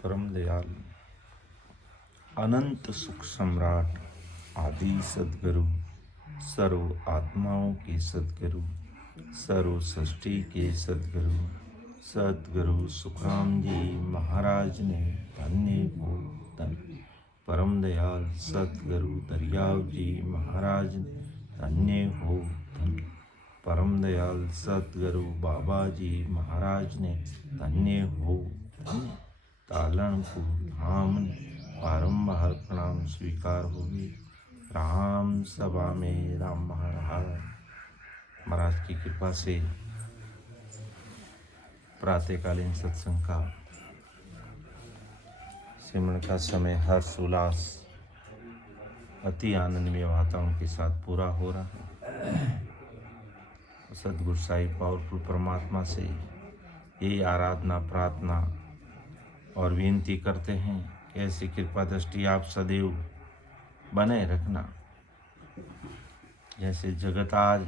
परम दयाल अनंत सुख सम्राट आदि सदगुरु सर्व आत्माओं के सदगुरु सर्व सृष्टि के सदगुरु सदगुरु सुखराम जी महाराज ने धन्य हो धन्य। परम दयाल सदगुरु दरियाव जी महाराज ने धन्य हो धन्य। परम दयाल सदगुरु बाबा जी महाराज ने धन्य हो धन्य। तालनपुर धाम बारंबार प्रणाम स्वीकार होगी। राम सभा में राम महाराज की कृपा से प्रातःकालीन सत्संग का सिमरन का समय हर्ष उल्लास अति आनंदमय वातावरण के साथ पूरा हो रहा है। सदगुरु साहिब पावरफुल परमात्मा से यही आराधना प्रार्थना और विनती करते हैं कि ऐसी कृपा दृष्टि आप सदैव बनाए रखना। जैसे जगत आज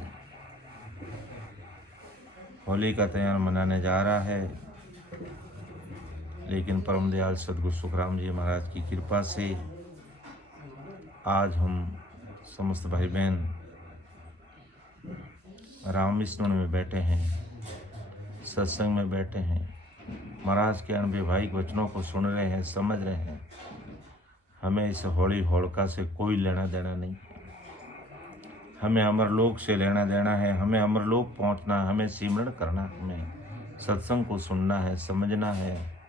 होली का त्यौहार मनाने जा रहा है, लेकिन परम दयाल सदगुरु सुखराम जी महाराज की कृपा से आज हम समस्त भाई बहन राम स्मरण में बैठे हैं, सत्संग में बैठे हैं, महाराज के अनुभवायिक वचनों को सुन रहे हैं, समझ रहे हैं। हमें इस होली होड़का से कोई लेना देना नहीं। हमें अमरलोक से लेना देना है। हमें अमरलोक पहुंचना, हमें सिमरण करना, हमें सत्संग को सुनना है, समझना है।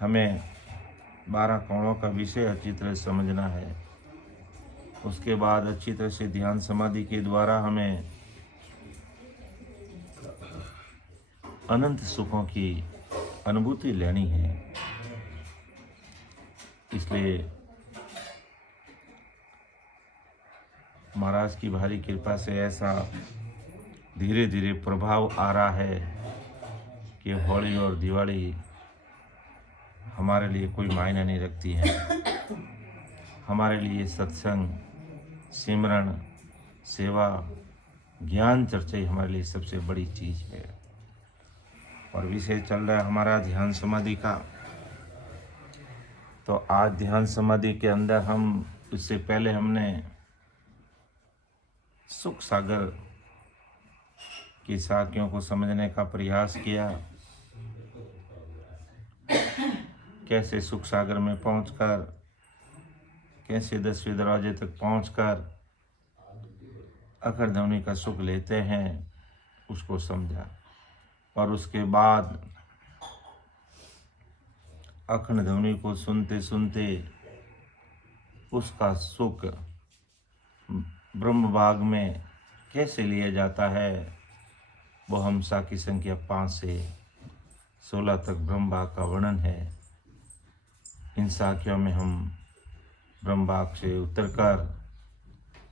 हमें 12 कोणों का विषय अच्छी तरह समझना है। उसके बाद अच्छी तरह से ध्यान समाधि के द्वारा हमें अनंत सुखों की अनुभूति लेनी है। इसलिए महाराज की भारी कृपा से ऐसा धीरे धीरे प्रभाव आ रहा है कि होली और दिवाली हमारे लिए कोई मायने नहीं रखती है। हमारे लिए सत्संग, सिमरन, सेवा, ज्ञान चर्चा ही हमारे लिए सबसे बड़ी चीज़ है। और विषय चल रहा है हमारा ध्यान समाधि का। तो आज ध्यान समाधि के अंदर हम इससे पहले हमने सुख सागर की साखियों को समझने का प्रयास किया। कैसे सुख सागर में पहुंचकर, कैसे 10वें दरवाजे तक पहुंचकर अखंड ध्वनि का सुख लेते हैं, उसको समझा। और उसके बाद अखंड ध्वनि को सुनते सुनते उसका सुख ब्रह्म भाग में कैसे लिया जाता है, वो हम साखी संख्या 5 से 16 तक ब्रह्म भाग का वर्णन है। इन साखियों में हम ब्रह्म भाग से उतरकर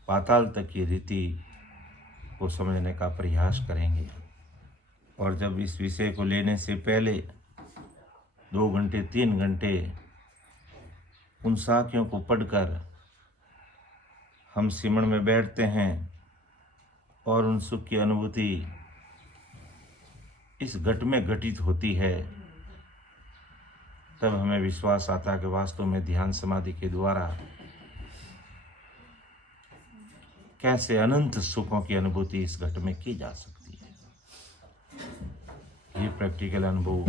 पाताल तक की रीति को समझने का प्रयास करेंगे। और जब इस विषय को लेने से पहले 2 घंटे 3 घंटे उन साखियों को पढ़कर हम सिमरन में बैठते हैं और उन सुख की अनुभूति इस घट में घटित होती है, तब हमें विश्वास आता है कि वास्तव में ध्यान समाधि के द्वारा कैसे अनंत सुखों की अनुभूति इस घट में की जा सकती है। ये प्रैक्टिकल अनुभव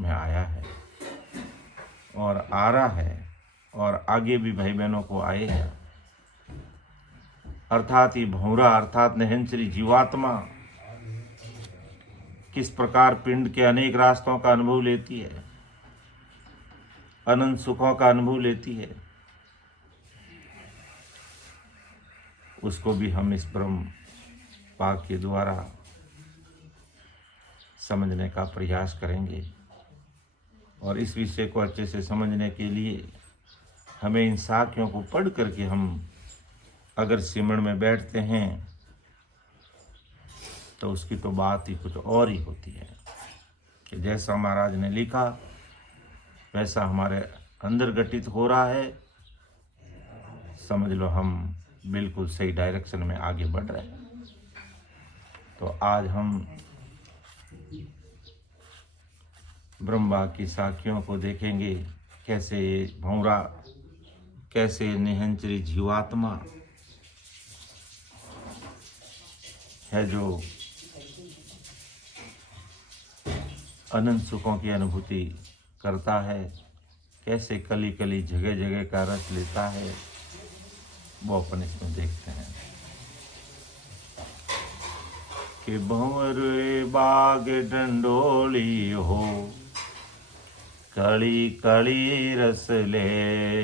में आया है और आ रहा है और आगे भी भाई बहनों को आएगा। अर्थात ये भौरा अर्थात नहंचरी जीवात्मा किस प्रकार पिंड के अनेक रास्तों का अनुभव लेती है, अनंत सुखों का अनुभव लेती है, उसको भी हम इस ब्रह्म पाक के द्वारा समझने का प्रयास करेंगे। और इस विषय को अच्छे से समझने के लिए हमें इन साखियों को पढ़ करके हम अगर सिमरन में बैठते हैं तो उसकी तो बात ही कुछ और ही होती है कि जैसा महाराज ने लिखा वैसा हमारे अंदर घटित हो रहा है। समझ लो हम बिल्कुल सही डायरेक्शन में आगे बढ़ रहे हैं। तो आज हम ब्रह्मा की साखियों को देखेंगे, कैसे ये भौरा, कैसे निहंचरी जीवात्मा है जो अनंत सुखों की अनुभूति करता है, कैसे कली कली जगह जगह का रस लेता है, वो अपन इसमें देखते हैं कि भंवरे बाग डंडोली हो, कली कली रस ले,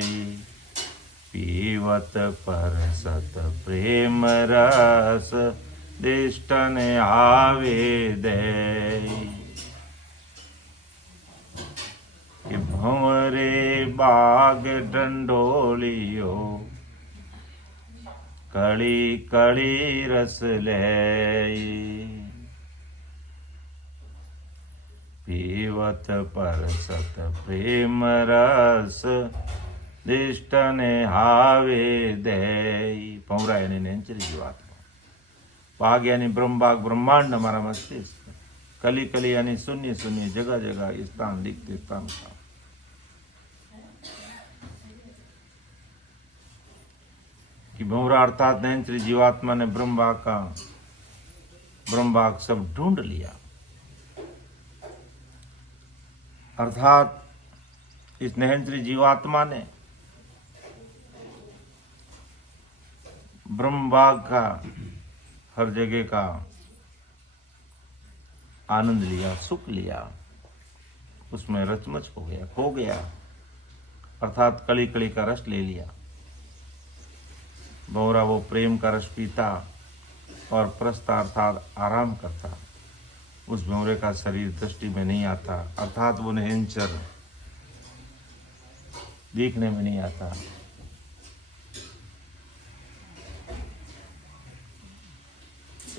पीवत परसत प्रेम रस, दिष्टन आवे दे। कि भंवरे बाग डंडोलियो, कड़ी कड़ी रस ले, पीवत परसत प्रेम रस, दिष्टन हावे दे। भंवरा यानी नेंचरी जीवात्मा, बाग यानी ब्रह्मबाग ब्रह्मांड हमारा मस्तिष्क, कली कली यानी शून्य शून्य जगह जगह स्थान दिखते स्थान का। कि भंवरा अर्थात नैंचरी जीवात्मा ने ब्रह्मबाग सब ढूंढ लिया, अर्थात इस नैंचरी जीवात्मा ने ब्रह्मबाग का हर जगह का आनंद लिया, सुख लिया, उसमें रचमच हो गया, खो गया, अर्थात कली कली का रस ले लिया। भंवरा वो प्रेम का रस पीता और प्रस्ता अर्थात आराम करता। उस भंवरे का शरीर दृष्टि में नहीं आता, अर्थात वो निहंचर देखने में नहीं आता।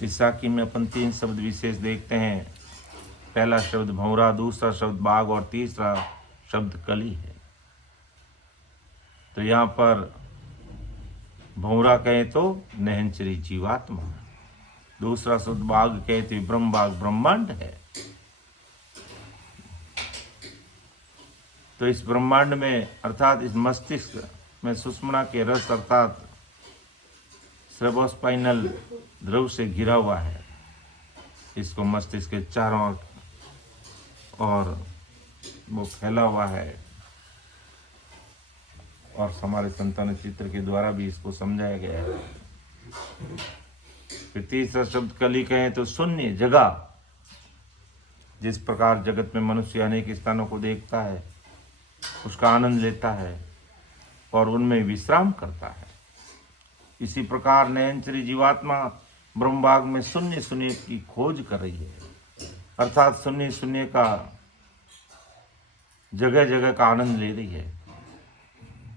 इस साखी में अपन 3 शब्द विशेष देखते हैं। पहला शब्द भंवरा, दूसरा शब्द बाग और तीसरा शब्द कली है। तो यहाँ पर भंवरा कहे तो नहंचरी जीवात्मा, दूसरा शब्द बाग कहे तो ब्रह्मबाग ब्रह्मांड है। तो इस ब्रह्मांड में अर्थात इस मस्तिष्क में सुषुम्ना के रस अर्थात सेरेब्रोस्पाइनल ध्रुव से घिरा हुआ है। इसको मस्तिष्क के चारों और वो फैला हुआ है, और हमारे संतान चित्र के द्वारा भी इसको समझाया गया है। फिर तीसरा शब्द कली कहें तो शून्य जगह, जिस प्रकार जगत में मनुष्य अनेक स्थानों को देखता है, उसका आनंद लेता है और उनमें विश्राम करता है, इसी प्रकार नयनचरी जीवात्मा ब्रह्मबाग में शून्य शून्य की खोज कर रही है, अर्थात शून्य शून्य का जगह जगह का आनंद ले रही है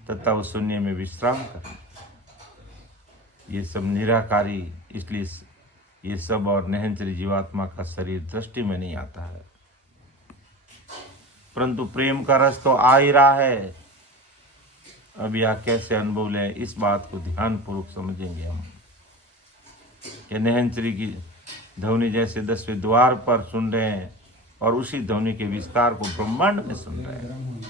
तथा उस शून्य में विश्राम कर रही है। ये सब निराकारी, इसलिए ये सब और नहंचरी जीवात्मा का शरीर दृष्टि में नहीं आता है, परंतु प्रेम का रस तो आ ही रहा है। अब यह कैसे अनुभव लें, इस बात को ध्यान पूर्वक समझेंगे हम। ये नहंचरी की ध्वनि जैसे 10वें द्वार पर सुन रहे हैं और उसी ध्वनि के विस्तार को ब्रह्मांड में सुन रहे हैं,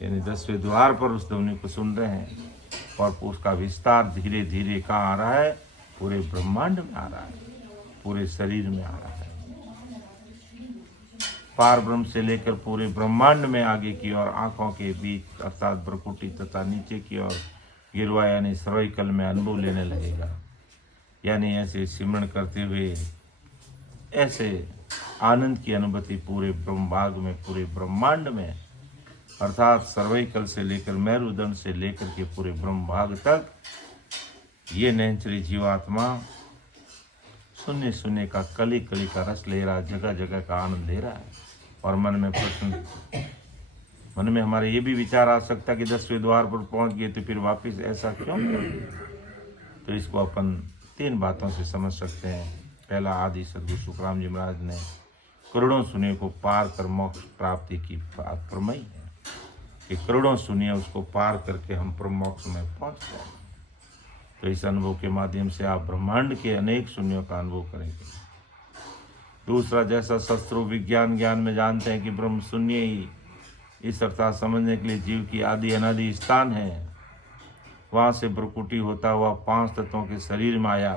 यानी 10वें द्वार पर उस ध्वनि को सुन रहे हैं और उसका विस्तार धीरे धीरे कहाँ आ रहा है, पूरे ब्रह्मांड में आ रहा है, पूरे शरीर में आ रहा है। पार ब्रह्म से लेकर पूरे ब्रह्मांड में आगे की ओर आंखों के बीच अर्थात भ्रुकुटी तथा नीचे की ओर गिरवा यानी सर्वाइकल में अनुभव लेने लगेगा। यानी ऐसे सिमरण करते हुए ऐसे आनंद की अनुभूति पूरे ब्रह्मभाग में, पूरे ब्रह्मांड में, अर्थात सर्वाइकल से लेकर मेरुदंड से लेकर के पूरे ब्रह्मभाग तक ये नैंचरी जीवात्मा शून्य शून्य का कली कली का रस ले रहा, जगह जगह का आनंद ले रहा है। और मन में प्रश्न, मन में हमारे ये भी विचार आ सकता है कि 10वें द्वार पर पहुंच गए तो फिर वापस ऐसा क्यों? तो इसको अपन 3 बातों से समझ सकते हैं। पहला, आदि सदगुरु सुखराम जी महाराज ने करोड़ों सुनियों को पार कर मोक्ष प्राप्ति की बात फरमाई है कि करोड़ों सुनिए उसको पार करके हम परम मोक्ष में पहुंच जाए। तो इस अनुभव के माध्यम से आप ब्रह्मांड के अनेक सुनियों का अनुभव करेंगे। दूसरा, जैसा शस्त्रों विज्ञान ज्ञान में जानते हैं कि ब्रह्म शून्य ही इस अर्थात समझने के लिए जीव की आदि अनादि स्थान है, वहाँ से प्रकृति होता हुआ 5 तत्वों के शरीर में आया,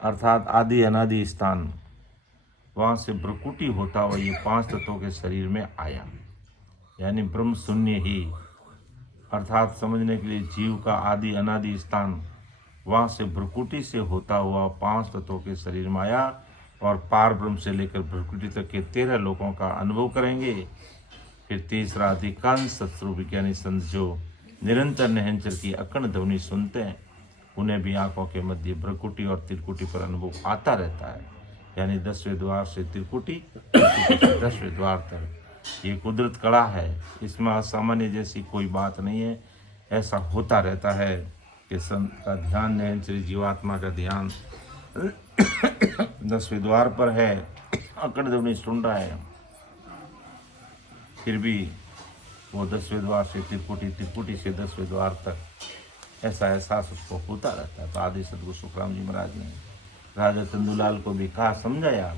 अर्थात आदि अनादि स्थान, वहाँ से प्रकृति होता हुआ ये 5 तत्वों के शरीर में आया, यानी ब्रह्म शून्य ही अर्थात समझने के लिए जीव का आदि अनादि स्थान, वहाँ से प्रकृति से होता हुआ 5 तत्वों के शरीर में आया और पार ब्रह्म से लेकर प्रकृति तक के 13 लोकों का अनुभव करेंगे। फिर तीसरा, अधिकांश शत्रु विज्ञानी संत जो निरंतर निहंचर की अखंड ध्वनि सुनते हैं, उन्हें भी आंखों के मध्य प्रकृति और त्रिकुटी पर अनुभव आता रहता है, यानी 10वें द्वार से त्रिकुटी, 10वें द्वार तक। ये कुदरत कला है, इसमें असामान्य जैसी कोई बात नहीं है। ऐसा होता रहता है कि संत का ध्यान निहंचरी जीवात्मा का ध्यान 10वें द्वार पर है, अखंड ध्वनि सुन रहा है, फिर भी वो 10वें द्वार से त्रिकुटी, त्रिकुटी से 10वें द्वार तक, ऐसा एहसास उसको होता रहता है। तो आदि सदगुरु सुखराम जी महाराज ने राजा चंदूलाल को भी कहा, समझाया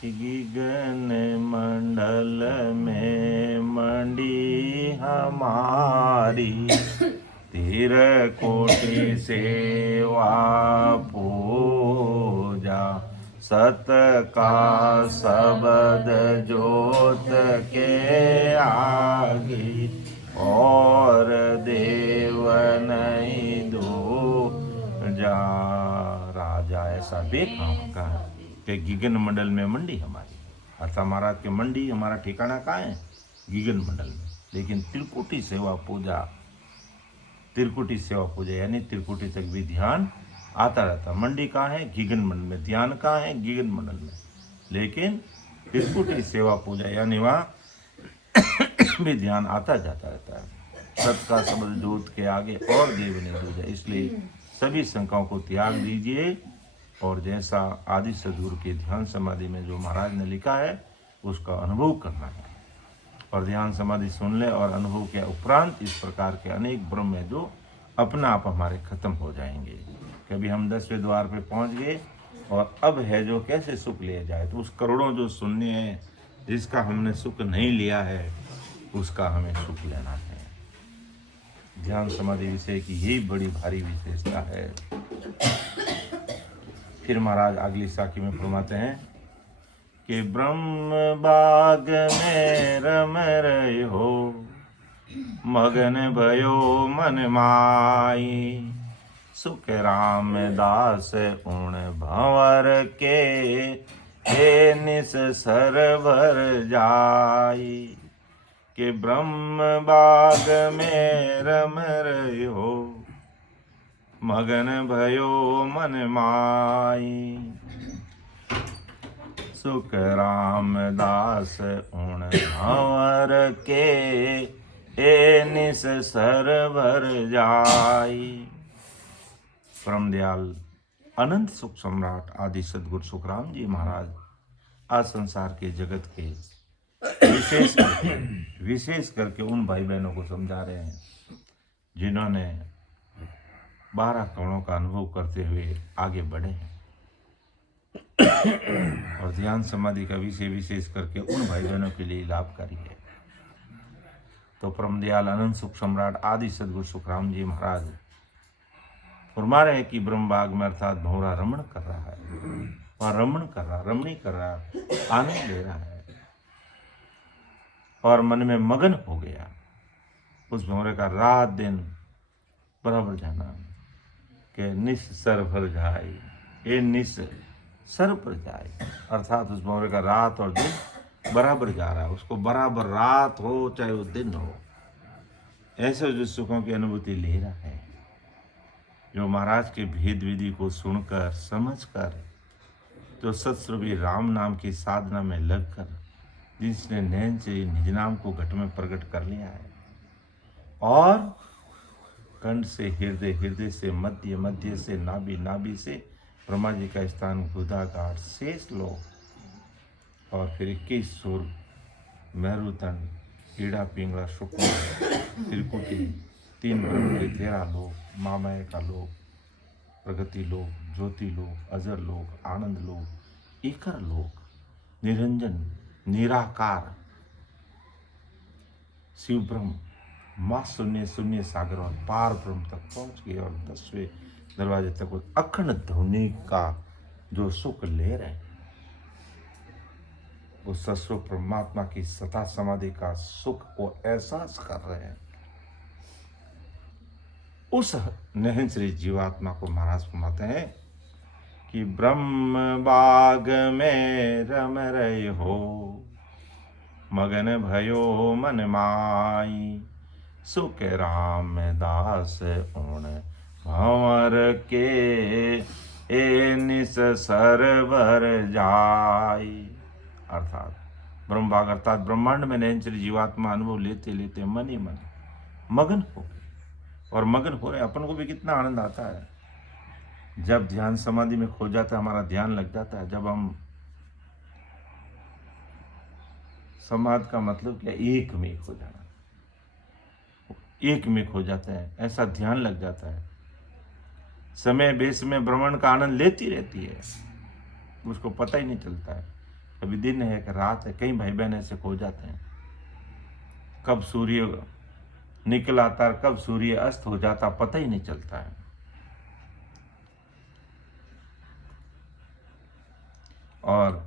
कि गगन मंडल में मंडी हमारी, तीर कोटि सेवा पूजा, सत का शब्द जोत के आगे, और देव नहीं दो जा। राजा ऐसा देखा होगा कि गगन मंडल में मंडी हमारी, अर्थात महाराज के मंडी हमारा ठिकाना कहाँ है? गगन मंडल में। लेकिन त्रिकुटी सेवा पूजा, त्रिकुटी सेवा पूजा यानी त्रिकुटी तक भी ध्यान आता रहता। मंडी कहाँ है? गगन मंडल में। ध्यान कहाँ है? गगन मंडल में। लेकिन त्रिकुटी सेवा पूजा यानी वहाँ भी ध्यान आता जाता रहता है। सत का शब्द जोत के आगे और देव ने दूजा। इसलिए सभी शंकाओं को त्याग दीजिए और जैसा आदि सद्गुरु के ध्यान समाधि में जो महाराज ने लिखा है उसका अनुभव करना है। और ध्यान समाधि सुन ले और अनुभव के उपरांत इस प्रकार के अनेक ब्रह्म है जो अपना आप हमारे खत्म हो जाएंगे। कभी हम 10वें द्वार पे पहुंच गए और अब है जो कैसे सुख लिया जाए, तो उस करोड़ों जो शून्य है जिसका हमने सुख नहीं लिया है उसका हमें सुख लेना है। ध्यान समाधि विषय की यही बड़ी भारी विशेषता है। फिर महाराज अगली साखी में फरमाते हैं कि ब्रह्म बाग में रम रहे हो, मगन भयो मन माई, सुख राम दास उण भंवर के, हे निस सरवर जाई। कि ब्रह्म बाग में रम रहे हो, मगन भयो मन माई, सुख राम दास उण भंवर के, हे निस सरवर जाई। परम दयाल अनंत सुख सम्राट आदि सद्गुरु सुखराम जी महाराज आज संसार के जगत के विशेष करके उन भाई बहनों को समझा रहे हैं जिन्होंने 12 करोड़ों का अनुभव करते हुए आगे बढ़े हैं। और ध्यान समाधि का विषय विशेष करके उन भाई बहनों के लिए लाभकारी है। तो परम दयाल अनंत सुख सम्राट आदि सद्गुरु सुखराम जी महाराज फरमा रहे हैं कि ब्रह्म बाग में अर्थात भंवरा रमण कर रहा है, वहाँ रमण कर रहा, रमणी कर रहा, आनंद ले रहा है और मन में मगन हो गया। उस भंवरे का रात दिन बराबर जाना कि निस सर भर जाए, ये निस सर पर जाए, अर्थात उस भंवरे का रात और दिन बराबर जा रहा है। उसको बराबर रात हो चाहे वो दिन हो, ऐसे जो सुखों की अनुभूति ले रहा है। जो महाराज के भेद विधि को सुनकर समझकर, जो सत्स्वरूपी राम नाम की साधना में लगकर जिसने नैन से निज नाम को घट में प्रकट कर लिया है और कंठ से हृदय, हृदय से मध्य, मध्य से नाभि, नाभि से ब्रह्मा जी का स्थान गुदा घाट शेष लोक और फिर 21 सुर, मेरुतंड, कीड़ा पिंगला, शुक्ल, त्रिकुटी, 3 ब्रह्म के 13 लोक, मामय का लोक, प्रगति लोक, ज्योति लोक, अजर लोक, आनंद लोक, एकर लोक, निरंजन, निराकार शिव ब्रह्म माँ शून्य शून्य सागर और पार ब्रह्म तक पहुंच गए और 10वें दरवाजे तक उस अखंड ध्वनि का जो सुख ले रहे हैं, वो सस्व परमात्मा की सता समाधि का सुख को एहसास कर रहे हैं। उस नहन श्री जीवात्मा को महाराज फरमाते हैं कि ब्रह्म बाग में रम रहे हो, मगन भयो मन माई, सुख राम दास ओण भंवर के ए निस सरवर जाई। अर्थात ब्रह्मभाग अर्थात ब्रह्मांड में नयन श्री जीवात्मा अनुभव लेते लेते मन ही मन मगन हो गए। और मगन हो रहे अपन को भी कितना आनंद आता है जब ध्यान समाधि में खो जाता है, हमारा ध्यान लग जाता है। जब हम समाधि का मतलब क्या, एक में खो जाना, एक में खो जाता है, ऐसा ध्यान लग जाता है। समय बेसमय भ्रमण का आनंद लेती रहती है, उसको पता ही नहीं चलता है। कभी दिन है कि रात है, कई भाई बहन ऐसे खो जाते हैं। कब सूर्य निकल आता है, कब सूर्य अस्त हो जाता पता ही नहीं चलता है। और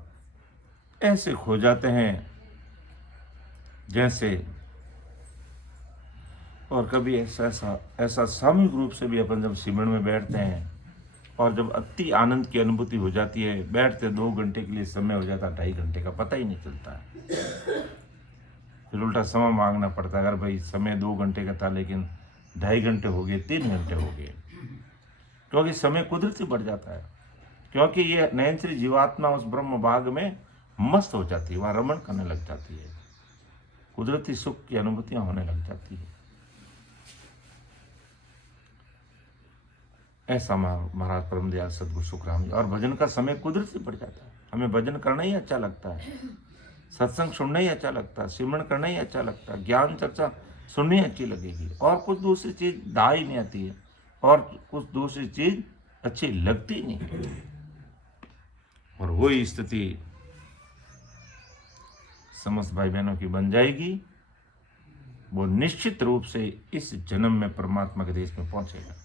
ऐसे खो जाते हैं जैसे, और कभी ऐसा सामूहिक रूप से भी अपन जब सिमरन में बैठते हैं और जब अति आनंद की अनुभूति हो जाती है, बैठते 2 घंटे के लिए समय हो जाता 2.5 घंटे का पता ही नहीं चलता है। फिर उल्टा समय मांगना पड़ता है, अगर भाई समय 2 घंटे का था लेकिन 2.5 घंटे हो गए, 3 घंटे हो गए, क्योंकि समय कुदरती बढ़ जाता है। क्योंकि ये नयन श्री जीवात्मा उस ब्रह्म बाग में मस्त हो जाती है, वहाँ रमण करने लग जाती है, कुदरती सुख की अनुभूतियां होने लग जाती है। ऐसा महाराज परम दयाल सदगुरु सुखराम जी। और भजन का समय कुदरती बढ़ जाता है। हमें भजन करना ही अच्छा लगता है, सत्संग सुनना ही अच्छा लगता है, सिमरन करना ही अच्छा लगता है, ज्ञान चर्चा सुननी अच्छी लगेगी, और कुछ दूसरी चीज दा ही नहीं आती है, और कुछ दूसरी चीज अच्छी लगती नहीं। और वही स्थिति समस्त भाई बहनों की बन जाएगी, वो निश्चित रूप से इस जन्म में परमात्मा के देश में पहुंचेगा।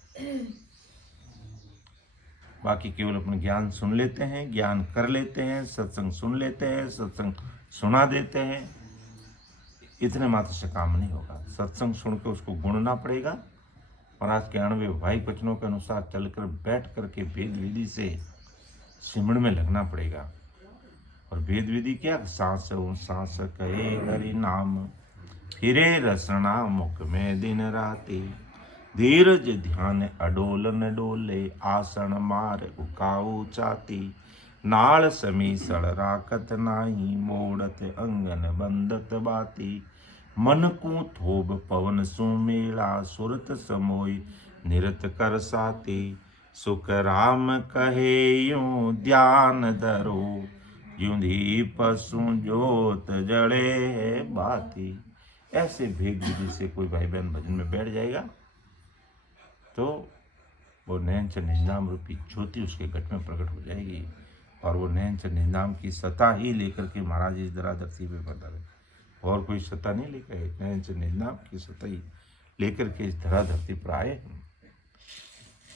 बाकी केवल अपने ज्ञान सुन लेते हैं, ज्ञान कर लेते हैं, सत्संग सुन लेते हैं, सत्संग सुना देते हैं, इतने मात्र से काम नहीं होगा। सत्संग सुन के उसको गुणना पड़ेगा, और आज के 98 भाई वचनों के अनुसार चलकर बैठ करके भेद विधि से सिमरन में लगना पड़ेगा। और भेद विधि क्या, सांस सांस कहे हरि नाम, फिरे रसना मुख में दिन राति, धीरज ध्यान अडोल न डोले, आसन मार उकाऊ चाती, नाल समी सड़ राकत नाही, मोड़त अंगन बंदत बाती, मन को थोब पवन सुमेला, सुरत समोई निरत कर साती, सुख राम कहे यूं ध्यान धरो, यूं धी पशु जोत जड़े बाती। ऐसे भेद विधि से कोई भाई बहन भजन में बैठ जाएगा तो वो नयन से निजनाम रूपी ज्योति उसके घट में प्रकट हो जाएगी, और वो नयन से निजनाम की सत्ता ही लेकर के महाराज इस धराधरती पे पधारे। और कोई सत्ता नहीं लेकर, नयन से निजनाम की सत्ता ही लेकर के इस धराधरती पर आए।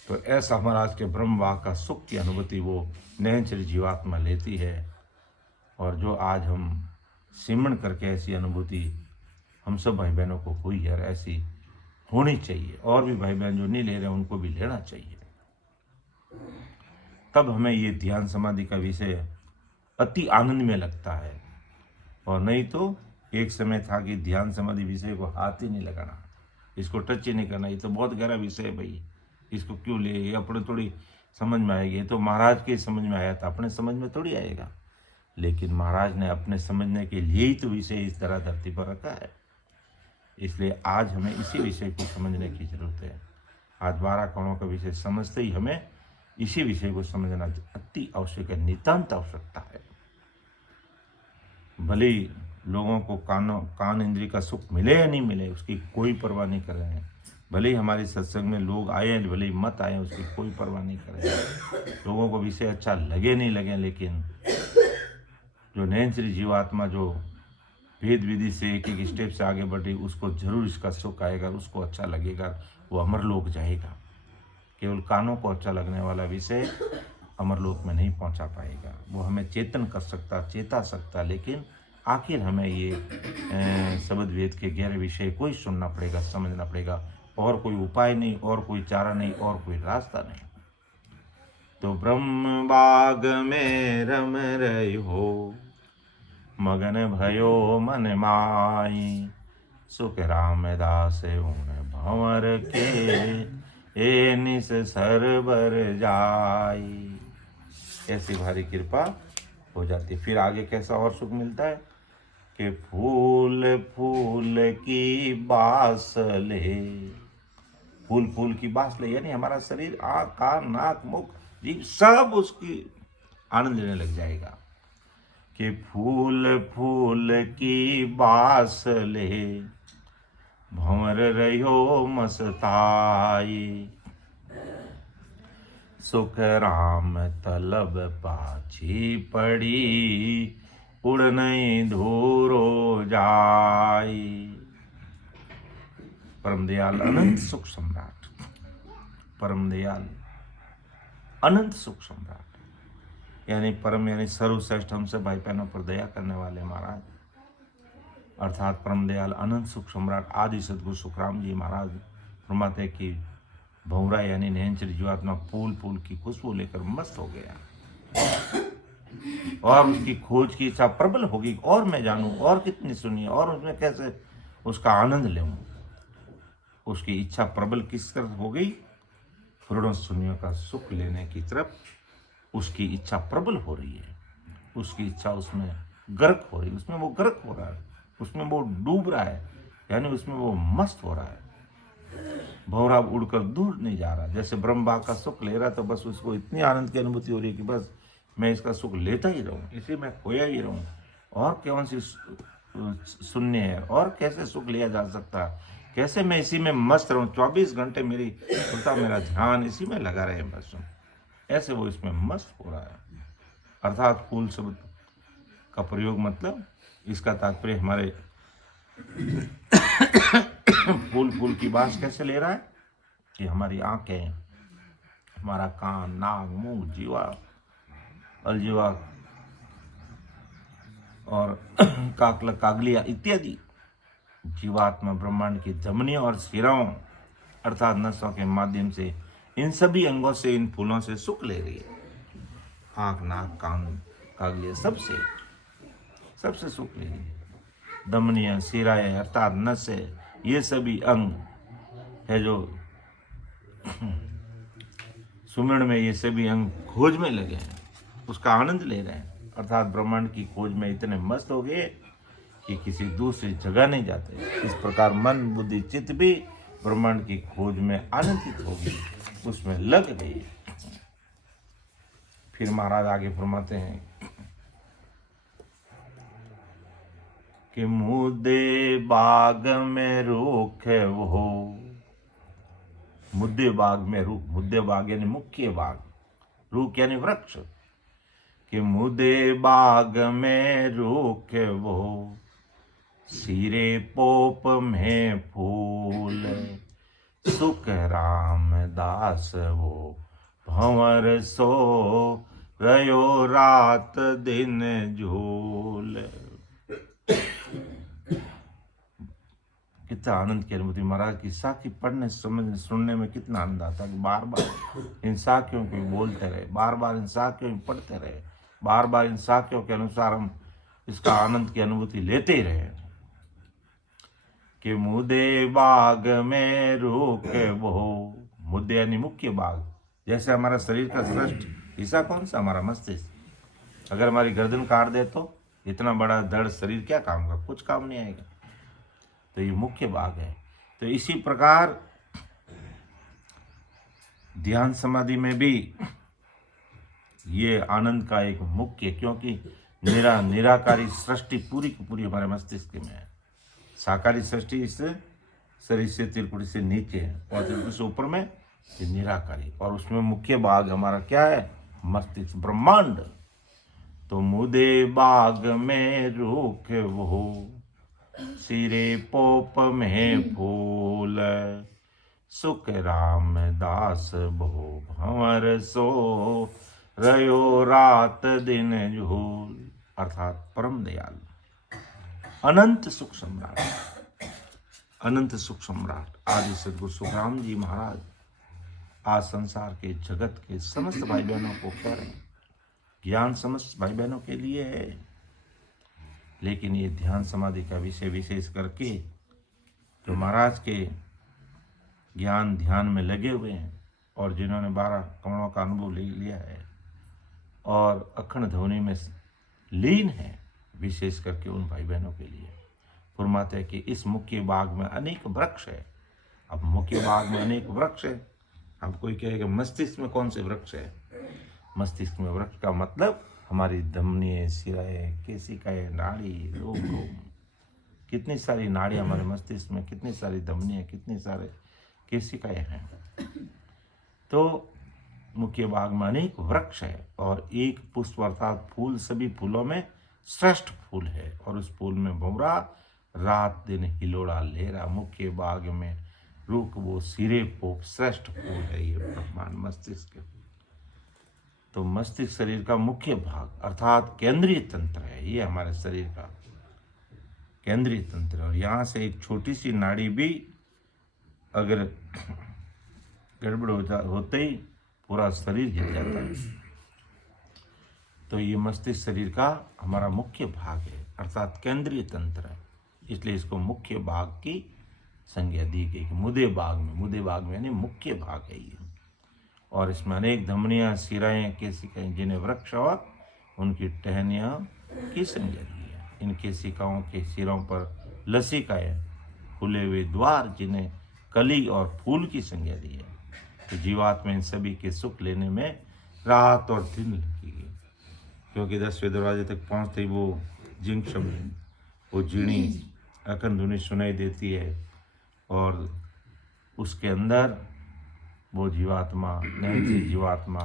तो ऐसा महाराज के ब्रह्मवाक का सुख की अनुभूति वो नयन श्री जीवात्मा लेती है। और जो आज हम सिमरन करके ऐसी अनुभूति हम सब भाई बहनों को हुई है, ऐसी होनी चाहिए, और भी भाई बहन जो नहीं ले रहे उनको भी लेना चाहिए। तब हमें ये ध्यान समाधि का विषय अति आनंद में लगता है। और नहीं तो एक समय था कि ध्यान समाधि विषय को हाथ ही नहीं लगाना, इसको टच ही नहीं करना, ये तो बहुत गहरा विषय है भाई, इसको क्यों ले, ये अपने थोड़ी समझ में आएगी। ये तो महाराज के समझ में आया था, अपने समझ में थोड़ी आएगा। लेकिन महाराज ने अपने समझने के लिए ही तो विषय इस तरह धरती पर रखा है। इसलिए आज हमें इसी विषय को समझने की जरूरत है। आज 12 कणों का विषय समझते ही हमें इसी विषय को समझना अति आवश्यक है, नितांत आवश्यकता है। भले ही लोगों को कान इंद्रिय का सुख मिले या नहीं मिले उसकी कोई परवाह नहीं कर रहे हैं, भले ही हमारे सत्संग में लोग आए भले ही मत आए उसकी कोई परवाह नहीं कर रहे हैं, लोगों को विषय अच्छा लगे नहीं लगे, लेकिन जो नयन श्री जीवात्मा जो भेद विधि से एक एक स्टेप से आगे बढ़ी, उसको जरूर इसका सुख आएगा, उसको अच्छा लगेगा, वो अमरलोक जाएगा। केवल कानों को अच्छा लगने वाला विषय अमरलोक में नहीं पहुंचा पाएगा। वो हमें चेतन कर सकता, चेता सकता, लेकिन आखिर हमें ये शब्द वेद के गहरे विषय को ही सुनना पड़ेगा, समझना पड़ेगा, और कोई उपाय नहीं, और कोई चारा नहीं, और कोई रास्ता नहीं। तो ब्रह्म बाग में रम रही हो, मगन भयो मन माई, सुख रामदास उन भंवर के, ए निस सरबर जाई। ऐसी भारी कृपा हो जाती। फिर आगे कैसा और सुख मिलता है कि फूल फूल की बास ले, फूल फूल की बास ले, यानी हमारा शरीर, आँख, कान, नाक, मुख, जीभ सब उसकी आनंद लेने लग जाएगा कि फूल फूल की बास ले, भंवर रहो मस्ताई, सुख राम तलब पाछी पड़ी, उड़ नहीं धूरो जाई। परम दयाल अनंत सुख सम्राट, परम दयाल अनंत सुख सम्राट, यानी परम यानी सर्वश्रेष्ठ, हमसे भाई बहनों पर दया करने वाले महाराज, अर्थात परम दयाल अनंत सुख सम्राट आदि सदगुरु सुखराम जी महाराज फरमाते कि भंवरा यानी नयन श्री जीवात्मा फूल फूल की खुशबू लेकर मस्त हो गया, और उसकी खोज की इच्छा प्रबल होगी, और मैं जानूं, और कितनी सुनिए, और उसमें कैसे उसका आनंद लूं। उसकी इच्छा प्रबल किस तरफ हो गई? पूर्ण सुनियों का सुख लेने की तरफ उसकी इच्छा प्रबल हो रही है। उसकी इच्छा उसमें गर्क हो रही है, उसमें वो गर्क हो रहा है, उसमें वो डूब रहा है, यानी उसमें वो मस्त हो रहा है। भंवरा उड़कर दूर नहीं जा रहा। जैसे ब्रह्म बाग का सुख ले रहा, तो बस उसको इतनी आनंद की अनुभूति हो रही है कि बस मैं इसका सुख लेता ही रहूं, इसी में खोया ही रहूं, और कौन सी शून्य है, और कैसे सुख लिया जा सकता, कैसे मैं इसी में मस्त रहूं, 24 घंटे मेरी होता मेरा ध्यान इसी में लगा रहे बस, ऐसे वो इसमें मस्त हो रहा है। अर्थात फूल शब्द का प्रयोग मतलब इसका तात्पर्य हमारे फूल फूल की बात कैसे ले रहा है कि हमारी आंखें, हमारा कान, नाक, मुंह, जीवा, अलजीवा और कागलिया इत्यादि जीवात्मा ब्रह्मांड की धमनियों और शिराओं अर्थात नसों के माध्यम से इन सभी अंगों से, इन फूलों से सुख ले रही है। आंख, नाक, कान, कागलिया सबसे सुख ले रही है। धमनियां, शिराएं अर्थात नसें, ये सभी अंग है जो सुमिरन में, ये सभी अंग खोज में लगे हैं, उसका आनंद ले रहे हैं। अर्थात ब्रह्मांड की खोज में इतने मस्त हो गए कि किसी दूसरी जगह नहीं जाते। इस प्रकार मन, बुद्धि, चित्त भी ब्रह्मांड की खोज में आनंदित हो गई, उसमें लग गई। फिर महाराज आगे फरमाते हैं कि मुद्दे बाग में रूख वो, मुद्दे बाग में रूख, मुद्दे बाग यानी मुख्य बाग, रूख यानी वृक्ष, कि मुद्दे बाग में रूख वो, सिरे पोप में फूल, सुख रामदास वो, भंवर सो रयो रात दिन झूल। कितना आनंद की अनुभूति। महाराज की साखी पढ़ने, समझने, सुनने में कितना आनंद आता है कि बार बार इन साखियों को बोलते रहे, बार बार इन साखियों को पढ़ते रहे, बार बार इन साखियों के अनुसार हम इसका आनंद की अनुभूति लेते ही रहे। कि मुद्दे बाग में रूख वो, मुद्दे यानी मुख्य बाग। जैसे हमारा शरीर का श्रेष्ठ हिस्सा कौन सा? हमारा मस्तिष्क। अगर हमारी गर्दन काट दे तो इतना बड़ा दृढ़ शरीर क्या काम का? कुछ काम नहीं आएगा। तो ये मुख्य बाग है। तो इसी प्रकार ध्यान समाधि में भी ये आनंद का एक मुख्य, क्योंकि निराकारी सृष्टि पूरी की पूरी हमारे मस्तिष्क में है। साकारी सृष्टि इस शरीर से, त्रिपुटी से नीचे है, और त्रिपुटी से ऊपर में ये निराकारी, और उसमें मुख्य भाग हमारा क्या है? मस्तिष्क, ब्रह्मांड। तो मुदे बाग में रूख वो, सिरे पोप में फूल, सुख राम दास भो भंवर सो, रयो रात दिन झूल। अर्थात परम दयाल, अनंत सुख सम्राट, अनंत सुख सम्राट आदि सदगुरु सुखराम जी महाराज आज संसार के जगत के समस्त भाई बहनों को कह रहे हैं। ज्ञान समस्त भाई बहनों के लिए है, लेकिन ये ध्यान समाधि का विषय विशेष करके जो महाराज के ज्ञान ध्यान में लगे हुए हैं और जिन्होंने 12 कमलों का अनुभव ले लिया है और अखंड ध्वनि में लीन है, विशेष करके उन भाई बहनों के लिए फरमाते हैं कि इस मुख्य बाग में अनेक वृक्ष है। अब मुख्य बाग में अनेक वृक्ष है। अब कोई कहेगा मस्तिष्क में कौन से वृक्ष है? मस्तिष्क में वृक्ष का मतलब हमारी धमनियाँ, सिराएं, केशिकाएं, नाड़ी, रोम, कितनी सारी नाड़ियाँ हमारे मस्तिष्क में, कितनी सारी धमनियाँ, कितनी सारे केशिकाएं हैं। तो मुख्य बाग में अनेक वृक्ष है और एक पुष्प अर्थात फूल सभी फूलों में श्रेष्ठ फूल है, और उस फूल में भंवरा रात दिन हिलोड़ा ले रहा। मुख्य बाग में रुक वो सिरे पोप श्रेष्ठ फूल है ये ब्रह्मांड मस्तिष्क। तो मस्तिष्क शरीर का मुख्य भाग अर्थात केंद्रीय तंत्र है, ये हमारे शरीर का केंद्रीय तंत्र। और यहाँ से एक छोटी सी नाड़ी भी अगर गड़बड़ होते ही पूरा शरीर हिल जाता है। तो ये मस्तिष्क शरीर का हमारा मुख्य भाग है अर्थात केंद्रीय तंत्र है, इसलिए इसको मुख्य भाग की संज्ञा दी गई। मुदे बाग में यानी मुख्य भाग है ये, और इसमें अनेक धमनियाँ, सिराएं, केशिकाएं, जिन्हें वृक्ष और उनकी टहनियाँ की संज्ञा दी है। इन केशिकाओं के सिरों पर लसिकाएं, खुले हुए द्वार, जिन्हें कली और फूल की संज्ञा दी है। तो जीवात्मा इन सभी के सुख लेने में रात और दिन लगेगी, क्योंकि 10वें दरवाजे तक पहुँचते ही वो जिंक शब्द, वो जीणी अखंड ध्वनि सुनाई देती है, और उसके अंदर वो जीवात्मा, नैतिक जीवात्मा,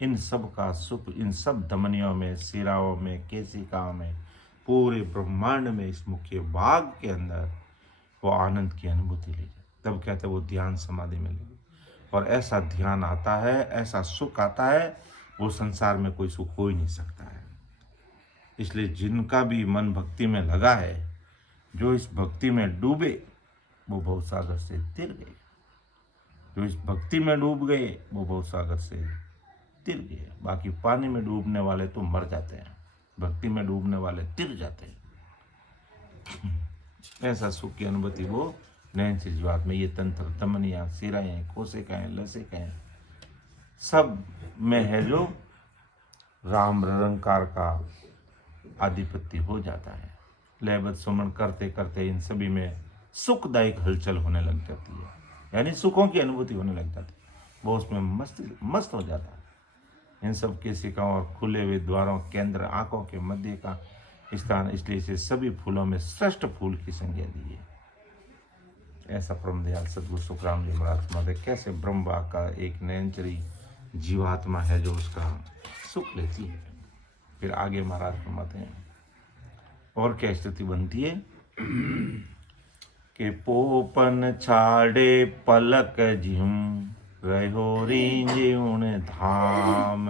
इन सब का सुख इन सब धमनियों में, सिराओं में, केशिकाओं में, पूरे ब्रह्मांड में, इस मुख्य भाग के अंदर वो आनंद की अनुभूति ले जाए। तब कहते हैं वो ध्यान समाधि में ले, और ऐसा ध्यान आता है, ऐसा सुख आता है, वो संसार में कोई सुख हो ही नहीं सकता है। इसलिए जिनका भी मन भक्ति में लगा है, जो इस भक्ति में डूबे वो भवसागर से तिर गए। जो इस भक्ति में डूब गए वो भवसागर से तिर गए। बाकी पानी में डूबने वाले तो मर जाते हैं, भक्ति में डूबने वाले तिर जाते हैं। ऐसा सुख की अनुभूति वो नैन से जीवात में, ये तंत्र, धमनियाँ, सिराएं, कोशिकाएं, लसिकाएं सब में है, जो राम निरंकार का आधिपत्य हो जाता है। लयबद्ध सुमन करते करते इन सभी में सुखदायक हलचल होने लग जाती है, यानी सुखों की अनुभूति होने लग जाती है। वो उसमें मस्त हो जाता है। इन सब केशिकाओं और खुले हुए द्वारों, केंद्र, आंखों के मध्य का स्थान, इसलिए इसे सभी फूलों में श्रेष्ठ फूल की संज्ञा दी है। ऐसा परम दयाल सदगुरु सुखराम जी महाराज महोदय कैसे ब्रह्मा का एक नयनचरी जीवात्मा है जो उसका सुख लेती है। फिर आगे महाराज फरमाते हैं और क्या स्थिति बनती है कि पोपन छाड़े पलक झिम, रहो रींजून धाम,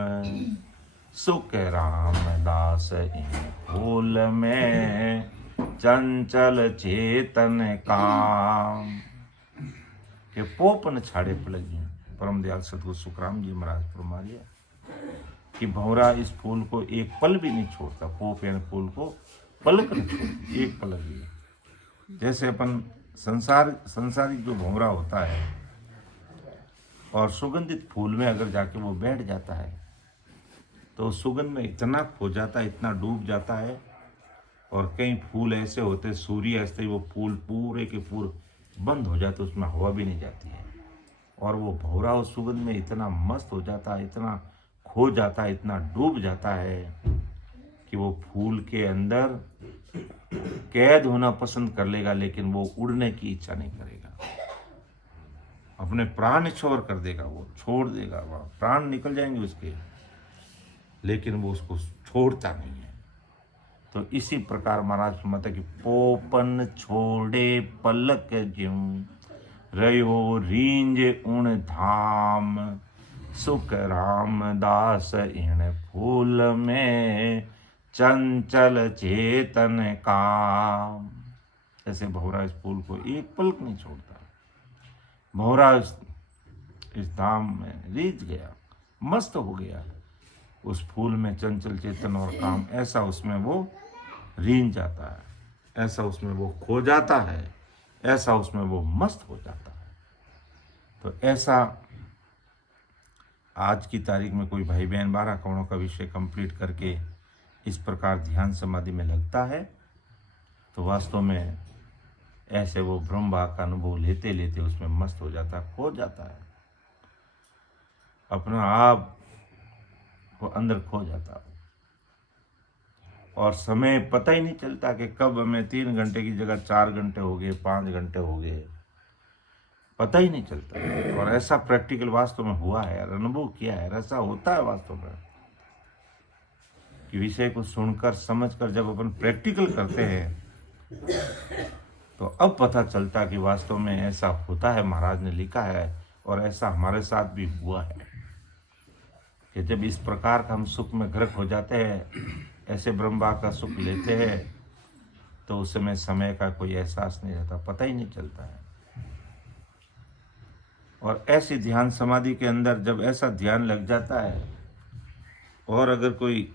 सुख राम दास इन फूल में, चंचल चेतन काम। के पोपन छाड़े पलक झिम, परम दयाल सदगुरु सुखराम जी महाराज फरमा दिया कि भंवरा इस फूल को एक पल भी नहीं छोड़ता। पोप यानी फूल को पलक नहीं छोड़ती, एक पलक भी। जैसे अपन संसारिक जो भंवरा होता है और सुगंधित फूल में अगर जाके वो बैठ जाता है तो सुगंध में इतना खो जाता है, इतना डूब जाता है। और कई फूल ऐसे होते हैं सूर्य ऐसे ही वो फूल पूरे के पूरे बंद हो जाते, उसमें हवा भी नहीं जाती है। और वो भंवरा उस सुगंध में इतना मस्त हो जाता है, इतना खो जाता है, इतना डूब जाता है कि वो फूल के अंदर कैद होना पसंद कर लेगा, लेकिन वो उड़ने की इच्छा नहीं करेगा। अपने प्राण छोड़ कर देगा, वो छोड़ देगा, वह प्राण निकल जाएंगे उसके, लेकिन वो उसको छोड़ता नहीं है। तो इसी प्रकार महाराज फरमाते कि पोपन छोड़े पलक ज्यों, रयो रींज उण धाम, सुख रामदास इण फूल में, चंचल चेतन काम। जैसे भौरा इस फूल को एक पलक नहीं छोड़ता, भौरा इस धाम में रीझ गया, मस्त हो गया, उस फूल में चंचल चेतन और काम, ऐसा उसमें वो रीझ जाता है, ऐसा उसमें वो खो जाता है, ऐसा उसमें वो मस्त हो जाता है। तो ऐसा आज की तारीख में कोई भाई बहन 12 करोड़ों का विषय कंप्लीट करके इस प्रकार ध्यान समाधि में लगता है तो वास्तव में ऐसे वो ब्रह्म भाव का अनुभव लेते लेते उसमें मस्त हो जाता है, खो जाता है, अपना आप वो अंदर खो जाता है और समय पता ही नहीं चलता कि कब हमें 3 घंटे की जगह 4 घंटे हो गए, 5 घंटे हो गए, पता ही नहीं चलता। और ऐसा प्रैक्टिकल वास्तव में हुआ है, अनुभव किया है, ऐसा होता है वास्तव में कि विषय को सुनकर समझकर जब अपन प्रैक्टिकल करते हैं तो अब पता चलता कि वास्तव में ऐसा होता है, महाराज ने लिखा है और ऐसा हमारे साथ भी हुआ है कि जब इस प्रकार का हम सुख में ग्रक हो जाते हैं, ऐसे ब्रह्मा का सुख लेते हैं तो उस समय का कोई एहसास नहीं रहता, पता ही नहीं चलता है। और ऐसी ध्यान समाधि के अंदर जब ऐसा ध्यान लग जाता है और अगर कोई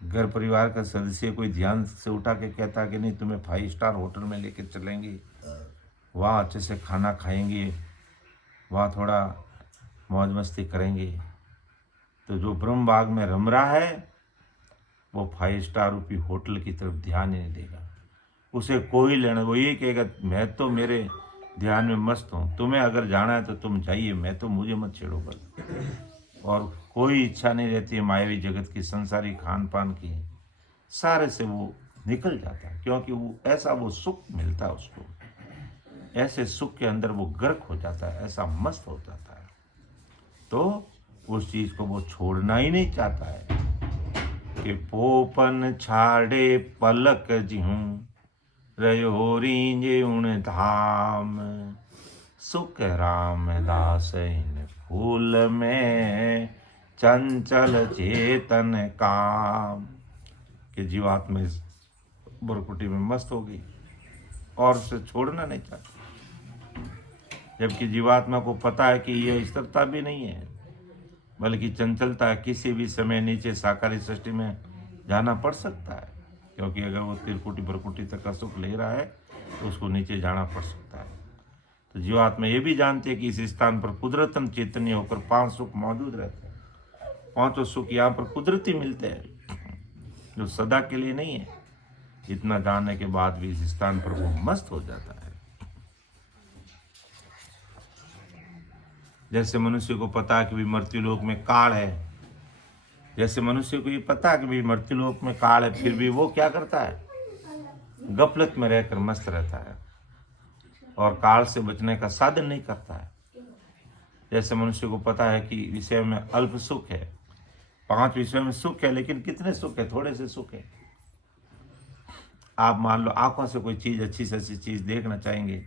घर परिवार का सदस्य कोई ध्यान से उठा के कहता कि नहीं तुम्हें 5 स्टार होटल में लेके चलेंगे, वहाँ अच्छे से खाना खाएंगे, वहाँ थोड़ा मौज मस्ती करेंगे, तो जो ब्रह्म बाग में रम रहा है वो 5 स्टार रूपी होटल की तरफ ध्यान ही नहीं देगा, उसे कोई लेना, वो ये कहेगा मैं तो मेरे ध्यान में मस्त हूँ, तुम्हें अगर जाना है तो तुम जाइए, मैं तो मुझे मत छेड़ो बस। और कोई इच्छा नहीं रहती है मायावी जगत की, संसारी खान पान की, सारे से वो निकल जाता है क्योंकि वो ऐसा वो सुख मिलता है उसको, ऐसे सुख के अंदर वो गर्क हो जाता है, ऐसा मस्त हो जाता है, तो उस चीज़ को वो छोड़ना ही नहीं चाहता है कि पोपन छाड़े पलक जिहूं, रयो रींजे उण धाम, सुख रामदास इन फूल में, चंचल चेतन काम। कि जीवात्मा इस बुरकुटी में मस्त हो गई और उसे छोड़ना नहीं चाहती, जबकि जीवात्मा को पता है कि यह स्थिरता भी नहीं है बल्कि चंचलता है, किसी भी समय नीचे साकारी सृष्टि में जाना पड़ सकता है, क्योंकि अगर वो त्रिकुटी बरकुटी तक का सुख ले रहा है तो उसको नीचे जाना पड़ सकता है। तो जीवात्मा ये भी जानती है कि इस स्थान पर कुदरतन चैतन्य होकर 5 सुख मौजूद रहते हैं, 5 सुख यहाँ पर कुदरती मिलते हैं जो सदा के लिए नहीं है। इतना जानने के बाद भी इस स्थान पर वो मस्त हो जाता है। जैसे मनुष्य को पता है कि भी मृत्युलोक में काल है, जैसे मनुष्य को ये पता है कि भी मृत्युलोक में काल है, फिर भी वो क्या करता है, गफलत में रहकर मस्त रहता है और काल से बचने का साधन नहीं करता है। जैसे मनुष्य को पता है कि विषय में अल्प सुख है, 5 विषयों में सुख है, लेकिन कितने सुख है, थोड़े से सुख है। आप मान लो आंखों से कोई चीज़, अच्छी से अच्छी चीज़ देखना चाहेंगे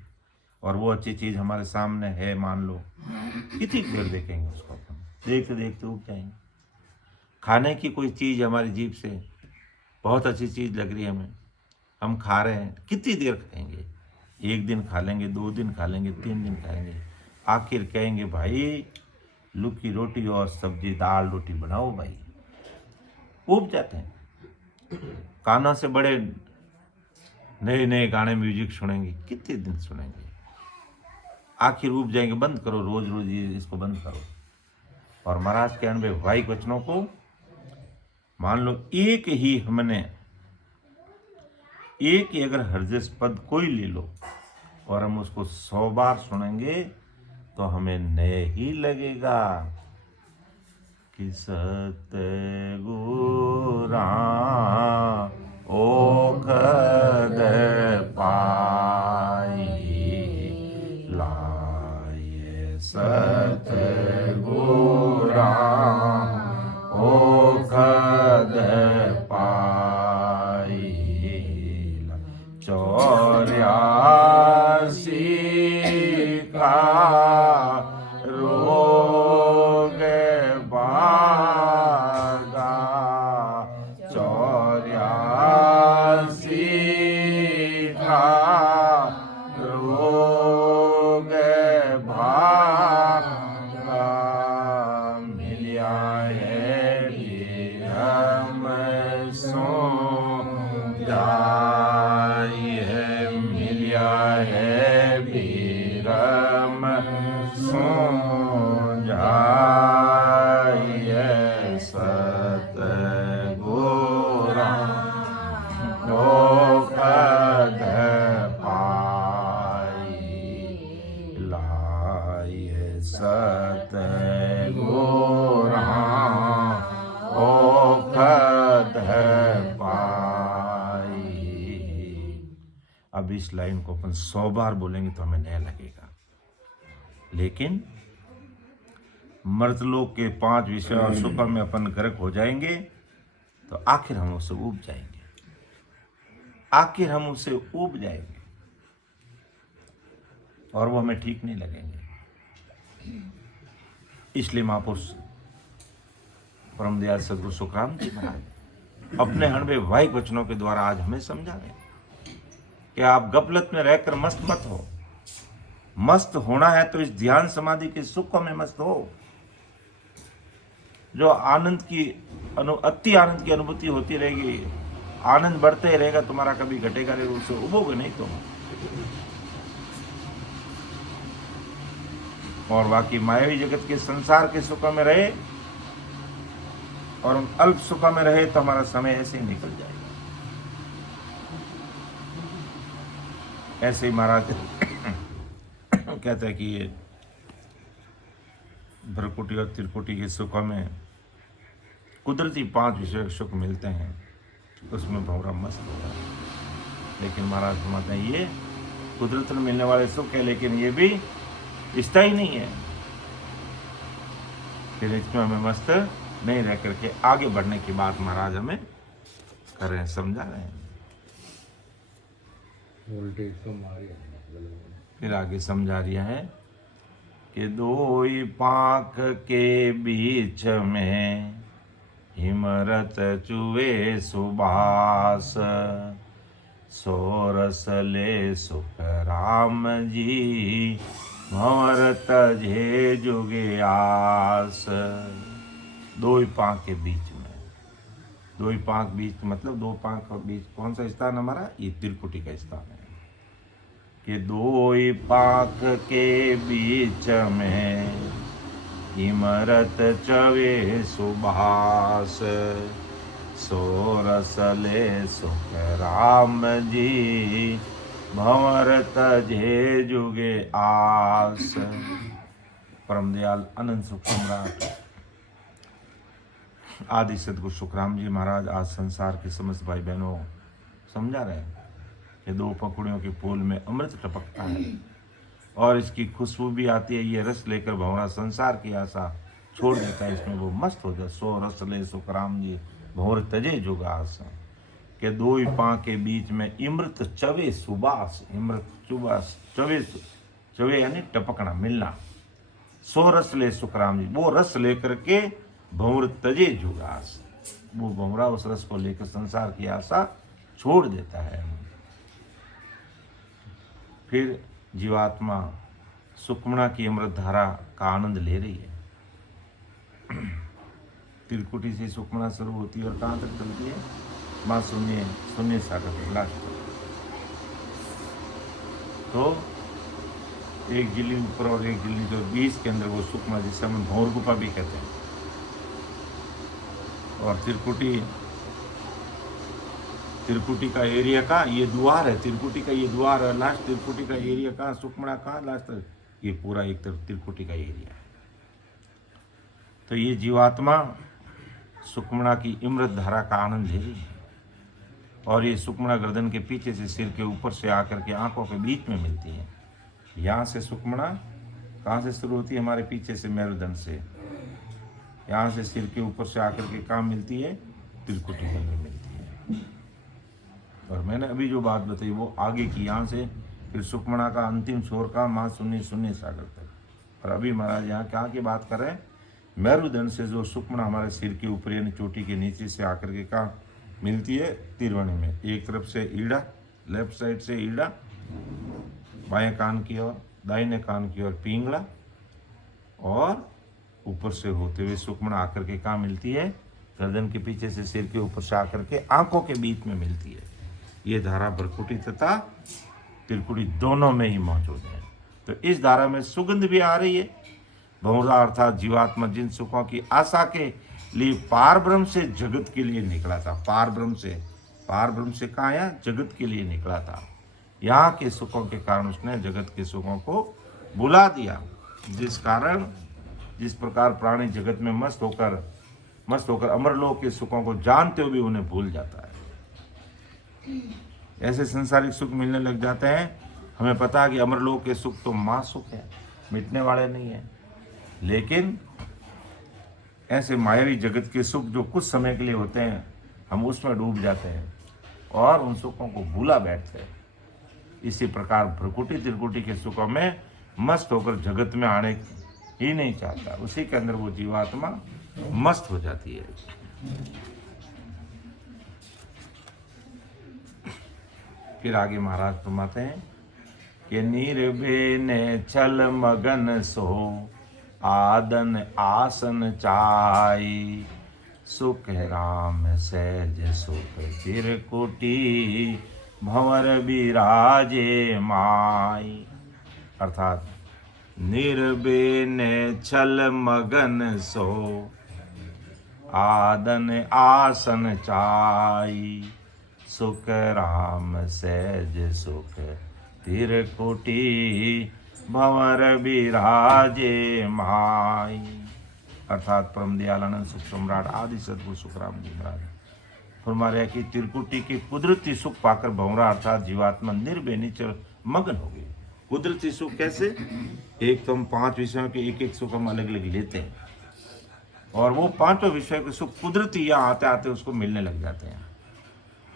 और वो अच्छी चीज़ हमारे सामने है, मान लो कितनी देर देखेंगे उसको, अपन देखते देखते उग जाएंगे। खाने की कोई चीज़ हमारी जीभ से बहुत अच्छी चीज़ लग रही है हमें, हम खा रहे हैं, कितनी देर खाएंगे, 1 दिन खा लेंगे, 2 दिन खा लेंगे, 3 दिन खाएंगे, आखिर कहेंगे भाई लुकी रोटी और सब्जी दाल रोटी बनाओ भाई, उब जाते हैं। कानों से बड़े नए नए गाने म्यूजिक सुनेंगे, कितने दिन सुनेंगे, आखिर उब जाएंगे, बंद करो, रोज रोज ये इसको बंद करो। और महाराज के अनुभव वैवाहिक वचनों को मान लो एक ही अगर हृदय पद कोई ले लो और हम उसको 100 बार सुनेंगे तो हमें नए ही लगेगा कि सतगुरा ओखद पाई लाए, सतगुरा इस लाइन को अपन 100 बार बोलेंगे तो हमें नया लगेगा, लेकिन मर्तलोक के 5 विषय और सुख में अपन गर्क हो जाएंगे तो आखिर हम उससे ऊब जाएंगे, आखिर हम उससे ऊब जाएंगे और वो हमें ठीक नहीं लगेंगे। इसलिए महापुरुष परम दयाल सदगुरु सुखराम जी महाराज अपने 90 वाहिक वचनों के द्वारा आज हमें समझा रहे हैं कि आप गफलत में रहकर मस्त मत हो। मस्त होना है तो इस ध्यान समाधि के सुख में मस्त हो। जो आनंद की अति आनंद की अनुभूति होती रहेगी, आनंद बढ़ते रहेगा, तुम्हारा कभी घटेगा नहीं, उससे उबोगे नहीं तुम। और बाकी मायावी जगत के संसार के सुख में रहे और उन अल्प सुख में रहे तो हमारा समय ऐसे ही निकल जाएगा। ऐसे ही महाराज कहते हैं कि ये भ्रकुटी और त्रिकुटी के सुखों में कुदरती 5 विषय सुख मिलते हैं, उसमें भंवरा मस्त होता है। लेकिन महाराज फरमाते हैं ये कुदरत में मिलने वाले सुख है, लेकिन ये भी स्थायी नहीं है। फिर इसमें हमें मस्त नहीं रह करके आगे बढ़ने की बात महाराज हमें कर रहे हैं, समझा रहे हैं। फिर आगे समझा रिया है कि 2 पाँख के बीच में हिमरत चुवे सुबास, सोरस ले सुख राम जी भंवर तजे जुगे आस। 2 पाँख के बीच में, 2 पाँख बीच मतलब 2 पाँख के बीच कौन सा स्थान हमारा? ये त्रिकुटी का स्थान है कि 2 पाँख के बीच में इमरत चवे सुभाष, सोरस ले सुख राम जी भंवर तजे जुगे आस। परम दयाल अनंत सुख सम्राट आदि सदगुरु सुखराम जी महाराज आज संसार के समस्त भाई बहनों समझा रहे हैं कि 2 पंखुड़ियों के फूल में अमृत टपकता है और इसकी खुशबू भी आती है। ये रस लेकर भंवरा संसार की आशा छोड़ देता है, इसमें वो मस्त हो जाए। सो रस ले सुखराम जी भंवर तजे जुगास के 2 पाँख के बीच में इमृत चवे सुबास। इमृत चुबास चवे, चवे यानी टपकना, मिलना। सो रस ले सुखराम जी, वो रस लेकर के भंवर तजे जुगास, वो भंवरा उस रस को लेकर संसार की आशा छोड़ देता है। फिर जीवात्मा सुखमणा की अमृत धारा का आनंद ले रही है। त्रिकुटी से सुखमणा शुरू होती है और कहाँ तक चलती है? माँ शून्य शून्य सागर तक, लास्ट तक। तो एक झिल्ली ऊपर और एक झिल्ली जो 20 के अंदर वो सुखमणा, जिसे हम भंवर गुफा भी कहते हैं। और त्रिकुटी का एरिया का ये द्वार है, त्रिकुटी का ये द्वार है, लास्ट त्रिकुटी का एरिया कहाँ? सुखमणा कहाँ? लास्ट तक ये पूरा एक तरफ त्रिकुटी का एरिया है। तो ये जीवात्मा सुखमणा की इमृत धारा का आनंद ले रही है और ये सुखमणा गर्दन के पीछे से सिर के ऊपर से आकर के आंखों के बीच में मिलती है। यहाँ से सुखमणा कहाँ से शुरू होती है? हमारे पीछे से मेरुदंड से, यहाँ से सिर के ऊपर से आकर के कहाँ मिलती है? त्रिकुटी में मिलती है। और मैंने अभी जो बात बताई वो आगे की, यहाँ से फिर सुखमणा का अंतिम छोर का माँ शून्य शून्य सागर तक। और अभी महाराज यहाँ क्या की बात कर रहे हैं? मेरुदंड से जो सुखमणा हमारे सिर के ऊपर यानी चोटी के नीचे से आकर के कहाँ मिलती है? तिरवणी में। एक तरफ से ईड़ा, लेफ्ट साइड से ईड़ा, बाएं कान की ओर, दाहिने कान की ओर पिंगला, और ऊपर से होते हुए सुखमणा आकर के कहाँ मिलती है? गर्दन के पीछे से सिर के ऊपर से आकर के आंखों के बीच में मिलती है। ये धारा भ्रकुटी तथा त्रिकुटी दोनों में ही मौजूद है। तो इस धारा में सुगंध भी आ रही है। भंवरा अर्थात जीवात्मा जिन सुखों की आशा के लिए पार ब्रह्म से जगत के लिए निकला था, पार ब्रह्म से कहाँ आया? जगत के लिए निकला था। यहाँ के सुखों के कारण उसने जगत के सुखों को बुला दिया, जिस कारण जिस प्रकार प्राणी जगत में मस्त होकर अमरलोक के सुखों को जानते हुए भी उन्हें भूल जाता है। ऐसे संसारिक सुख मिलने लग जाते हैं। हमें पता है कि अमरलोक के सुख तो महासुख है, मिटने वाले नहीं है। लेकिन ऐसे मायावी जगत के सुख जो कुछ समय के लिए होते हैं, हम उसमें डूब जाते हैं और उन सुखों को भूला बैठते हैं। इसी प्रकार भ्रकुटी त्रिकुटी के सुखों में मस्त होकर जगत में आने ही नहीं चाहता, उसी के अंदर वो जीवात्मा मस्त हो जाती है। फिर आगे महाराज फरमाते हैं कि निर्भय छल मगन सो आदन आसन चाई, सुख राम सहज सुख चिरकुटी भंवर विराजे माई। अर्थात निर्बेन छल मगन सो आदन आसन चाई, सुख राम सहज सुख तिरकुटी भंवर विराजे माई। अर्थात परम दयालानंद सुख सम्राट आदि सदगुरु सुखराम जी महाराज फरमा रहे कि त्रिकुटी के कुदरती सुख पाकर भंवरा अर्थात जीवात्मा निर्भय निचल मगन हो गई। कुदरती सुख कैसे? एक तो हम 5 विषयों के एक एक सुख हम अलग अलग लेते हैं और वो 5 विषय के सुख कुदरती यहाँ आते आते उसको मिलने लग जाते हैं।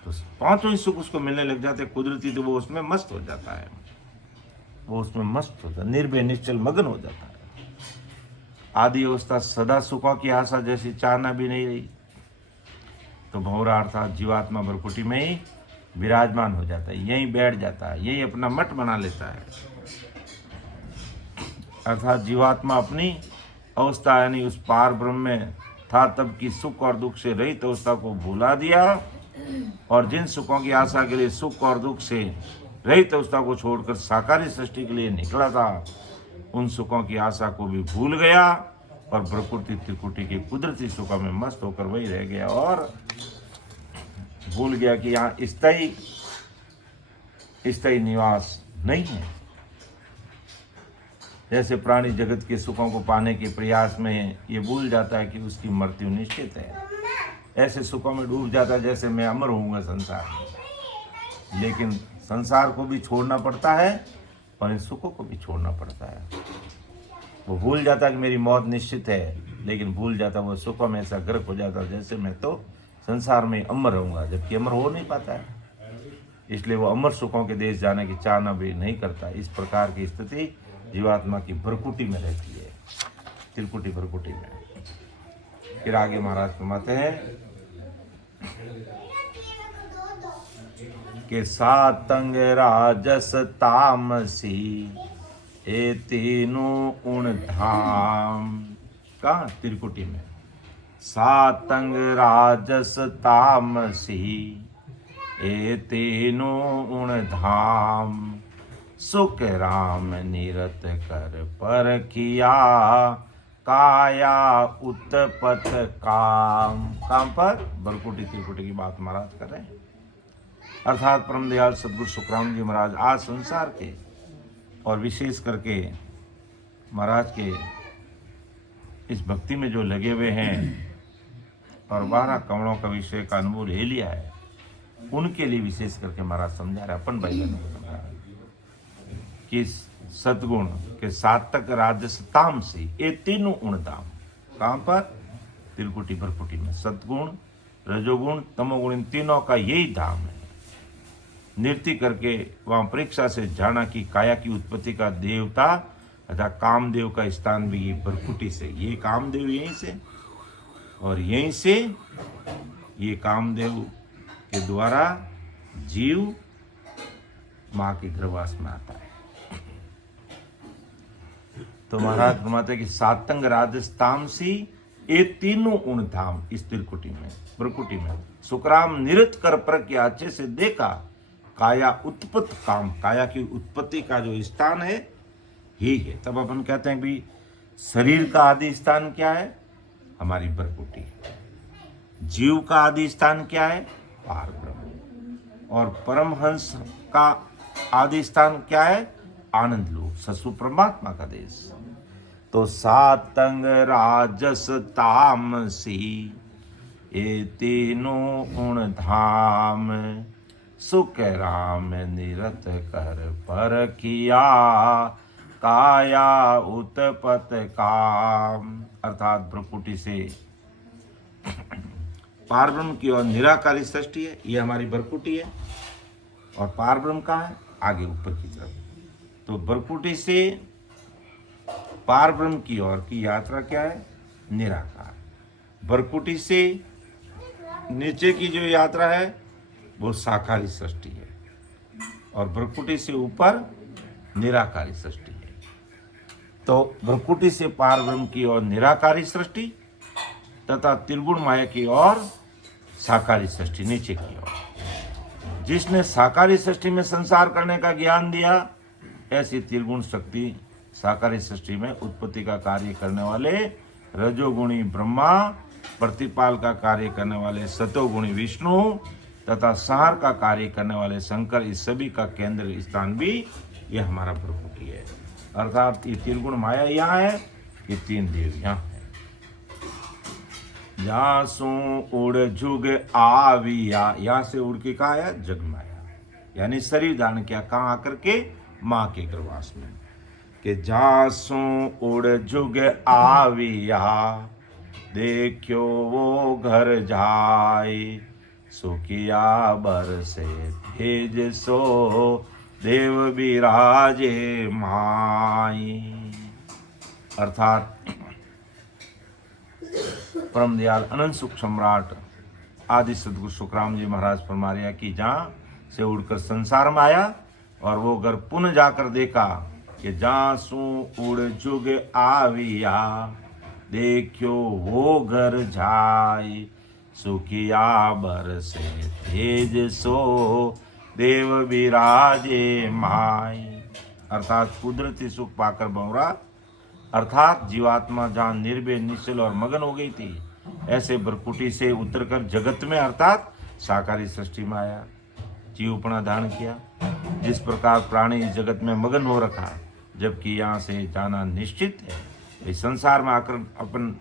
तो 5 सुख उसको मिलने लग जाते हैं कुदरती, तो वो उसमें मस्त हो जाता है, वो उसमें मस्त होता है, निर्भय निश्चल मगन हो जाता है। आदि अवस्था सदा सुखों की आशा जैसी चाहना भी नहीं रही, तो भंवरा अर्थात जीवात्मा भ्रकुटी में ही विराजमान हो जाता है, यहीं बैठ जाता है, यही अपना मठ बना लेता है। अर्थात जीवात्मा अपनी अवस्था यानी उस पार ब्रह्म में था तब की सुख और दुख से रहित अवस्था को भुला दिया और जिन सुखों की आशा के लिए सुख और दुख से रहित अवस्था को छोड़कर साकारी सृष्टि के लिए निकला था, उन सुखों की आशा को भी भूल गया और प्रकृति त्रिकुटी के कुदरती सुखों में मस्त होकर वही रह गया और भूल गया कि यहाँ स्थायी निवास नहीं है। जैसे प्राणी जगत के सुखों को पाने के प्रयास में ये भूल जाता है कि उसकी मृत्यु निश्चित है, ऐसे सुखों में डूब जाता है जैसे मैं अमर होऊंगा संसार में। लेकिन संसार को भी छोड़ना पड़ता है और इन सुखों को भी छोड़ना पड़ता है। वो भूल जाता है कि मेरी मौत निश्चित है, लेकिन भूल जाता वो सुखों में ऐसा गर्क हो जाता जैसे मैं तो संसार में अमर रहूंगा, जबकि अमर हो नहीं पाता है। इसलिए वो अमर सुखों के देश जाने की चाहना भी नहीं करता। इस प्रकार की स्थिति जीवात्मा की भ्रकुटी में रहती है, त्रिकुटी भ्रकुटी में। फिर आगे महाराज फरमाते हैं कि सातंग राजस तामसी ए तीनों उण धाम। कहाँ? त्रिकुटी में। सातंग राजस तामसी ए तीनों उण धाम, सुख राम निरत कर पर किया काया उत्पत काम। काम पर भ्रकुटी त्रिकुटी की बात महाराज कर रहे हैं। अर्थात परम दयाल सदगुरु सुखराम जी महाराज आज संसार के और विशेष करके महाराज के इस भक्ति में जो लगे हुए हैं और 12 कमलों का विषय का अनुभव ले लिया है, उनके लिए विशेष करके महाराज समझा रहे अपन भाई कि सद्गुण के सातक राजस तामसी ये तीनों उण धाम। कहाँ पर? त्रिकुटी भ्रकुटी में। सद्गुण, रजोगुण, तमोगुण, इन तीनों का यही धाम है। नृत्य करके वहाँ परीक्षा से जाना कि काया की उत्पत्ति का देवता अर्थात कामदेव का स्थान भी ये भ्रकुटी से, ये कामदेव यहीं से और यहीं से ये कामदेव के द्वारा जीव माँ के गर्भवास में आता है। तो महाराज फरमाते कि सातंग राजस तामसी ये तीनों उण धाम इस त्रिकुटी में भ्रकुटी में सुखराम निरत कर पर के अच्छे से देखा काया उत्पत्त काम, काया की उत्पत्ति का जो स्थान है ही है। तब अपन कहते हैं कि शरीर का आदि स्थान क्या है? हमारी भ्रकुटी। जीव का आदि स्थान क्या है? पार ब्रह्म। और परमहंस का आदि स्थान क्या है? आनंद लोक, ससु परमात्मा का देश। तो सातंग राजस तामसी ये तीनों उण धाम, सुख राम निरत कर पर किया काया उत्पत काम। अर्थात भ्रकुटी से पारब्रह्म की ओर निराकारी सृष्टि है, ये हमारी भ्रकुटी है। और पारब्रह्म कहाँ है? आगे ऊपर की तरफ। तो भ्रकुटी से पारब्रह्म की ओर की यात्रा क्या है? निराकार। भ्रकुटी से नीचे की जो यात्रा है वो साकारी सृष्टि है, और भ्रकुटी से ऊपर निराकारी सृष्टि है। तो भ्रकुटी से पारब्रह्म की ओर निराकारी सृष्टि तथा त्रिगुण माया की ओर साकारी सृष्टि नीचे की ओर। जिसने साकारी सृष्टि में संसार करने का ज्ञान दिया, ऐसी त्रिगुण शक्ति साकारी सृष्टि में उत्पत्ति का कार्य करने वाले रजोगुणी ब्रह्मा, प्रतिपाल का कार्य करने वाले सतोगुणी विष्णु तथा संहार का कार्य करने वाले शंकर, इस सभी का केंद्र स्थान भी ये हमारा भ्रकुटी है। अर्थात ये त्रिगुण माया यहाँ है, ये तीन देव यहाँ है। जासू उड़ जुग आविया, यहाँ से उड़ के कहा है? जग माया, यानी शरीर धारण किया। कहाँ आकर के? माँ के गर्भाश में। कि जासू उड़ जुग आविया, देखो वो घर जाए, सुखिया बरसे तेज सो, देव विराजे माई। अर्थात परम दयाल अनंत सुख सम्राट आदि सदगुरु सुखराम जी महाराज फरमा रहे हैं कि जहाँ से उड़कर संसार में आया और वो घर पुनः जाकर देखा कि जहाँ सू उड़ जुग आविया, देखो वो घर जाए, सुखिया बरसे तेज सो, देव विराजे माई। अर्थात कुदरती सुख पाकर भंवरा, अर्थात जीवात्मा जहाँ निर्भय निश्चल और मगन हो गई थी, ऐसे भ्रकुटी से उतरकर जगत में अर्थात साकारी सृष्टि में आया, जीवपना धारण किया। जिस प्रकार प्राणी इस जगत में मगन हो रखा है, जबकि यहाँ से जाना निश्चित है। इस संसार में आकर अपन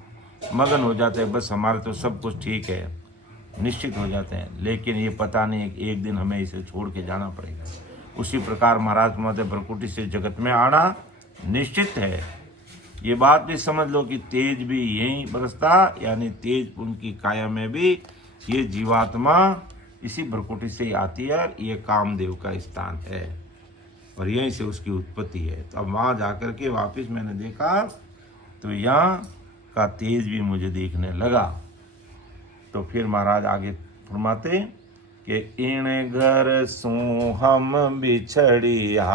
मगन हो जाते हैं, बस हमारे तो सब कुछ ठीक है, निश्चित हो जाते हैं, लेकिन ये पता नहीं एक दिन हमें इसे छोड़ के जाना पड़ेगा। उसी प्रकार महाराज महोदय भ्रकुटी से जगत में आना निश्चित है। ये बात भी समझ लो कि तेज भी यहीं बरसता, यानी तेज उनकी काया में भी ये जीवात्मा इसी भ्रकुटी से ही आती है। ये कामदेव का स्थान है और यहीं से उसकी उत्पत्ति है। तो अब वहाँ जाकर के वापस मैंने देखा तो यहाँ का तेज भी मुझे देखने लगा। तो फिर महाराज आगे फरमाते कि इन घर सो हम बिछड़िया,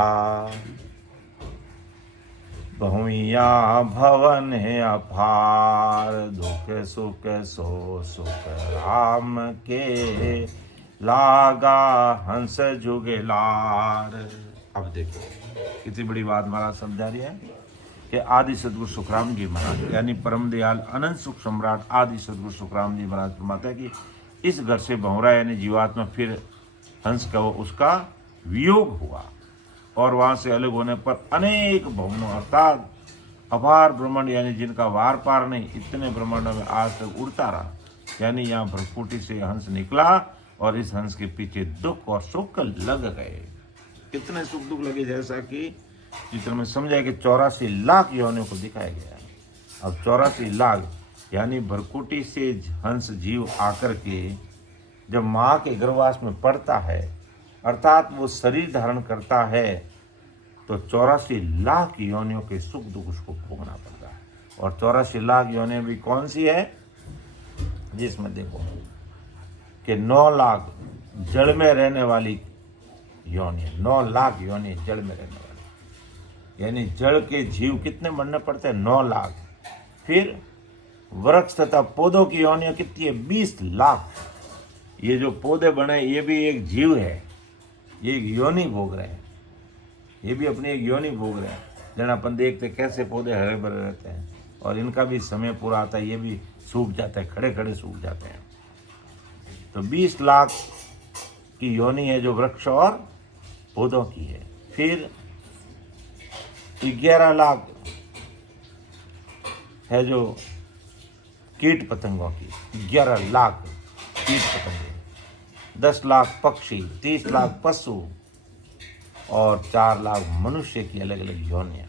बहुया भवन है अपार, दुख सुख सो सुख राम के, लागा हंस जुगेलार। अब देखो कितनी बड़ी बात महाराज समझा रही है कि आदि सदगुरु सुखराम जी महाराज यानी परम दयाल अनंत सुख सम्राट आदि सदगुरु सुखराम जी महाराज फरमाते हैं कि इस घर से भंवरा यानी जीवात्मा फिर हंस का उसका वियोग हुआ और वहाँ से अलग होने पर अनेक भवनों अर्थात अपार ब्रह्मांड यानी जिनका वार पार नहीं, इतने ब्रह्मांडों में आज तक उड़ता रहा। यानी यहाँ भ्रकुटी से हंस निकला और इस हंस के पीछे दुख और सुख लग गए। कितने सुख दुख लगे, जैसा कि चित्र में समझा कि 84 लाख योनियों को दिखाया गया। अब 84 लाख यानी भ्रकुटी से हंस जीव आकर के जब माँ के गर्भवास में पड़ता है अर्थात वो शरीर धारण करता है तो 84 लाख योनियों के सुख दुख उसको भोगना पड़ता है। और 84 लाख योनियां भी कौन सी है? जिसमें देखो कि 9 लाख जड़ में रहने वाली योनि, 9 लाख योनि जड़ में रहने वाली, यानी जड़ के जीव कितने मरने पड़ते हैं? 9 लाख। फिर वृक्ष तथा पौधों की योनियां कितनी है? 20 लाख। ये जो पौधे बने ये भी एक जीव है, ये एक योनि भोग रहे हैं, ये भी अपनी एक योनि भोग रहे हैं। जन अपन देखते कैसे पौधे हरे भरे रहते हैं और इनका भी समय पूरा आता है, ये भी सूख जाता है, खड़े खड़े सूख जाते हैं। तो 20 लाख की योनि है जो वृक्ष और पौधों की है। फिर 11 लाख है जो कीट पतंगों की, 11 लाख कीट पतंगे 10 लाख पक्षी, 30 लाख पशु और 4 लाख मनुष्य की अलग अलग योनियाँ।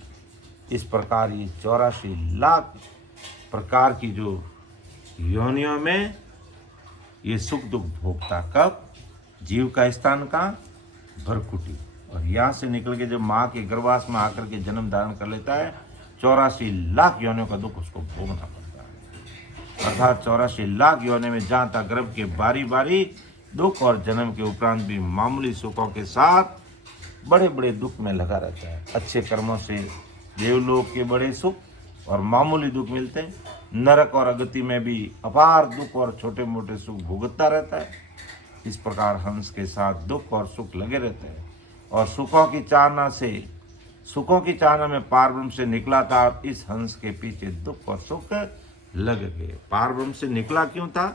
इस प्रकार ये 84 लाख प्रकार की जो योनियों में ये सुख दुख भोगता। कब? जीव का स्थान का भरकुटी, और यहाँ से निकल के जब माँ के गर्भवास में आकर के जन्म धारण कर लेता है, 84 लाख योनियों का दुख उसको भोगना पड़ता है। अर्थात 84 लाख योनि में जहाँ तक गर्भ के बारी बारी दुख और जन्म के उपरांत भी मामूली सुखों के साथ बड़े बड़े दुख में लगा रहता है। अच्छे कर्मों से देवलोक के बड़े सुख और मामूली दुख मिलते हैं। नरक और अगति में भी अपार दुख और छोटे मोटे सुख भुगतता रहता है। इस प्रकार हंस के साथ दुख और सुख लगे रहते हैं, और सुखों की चाहना में पारब्रह्म से निकला था, और इस हंस के पीछे दुख और सुख लग गए। पारब्रह्म से निकला क्यों था?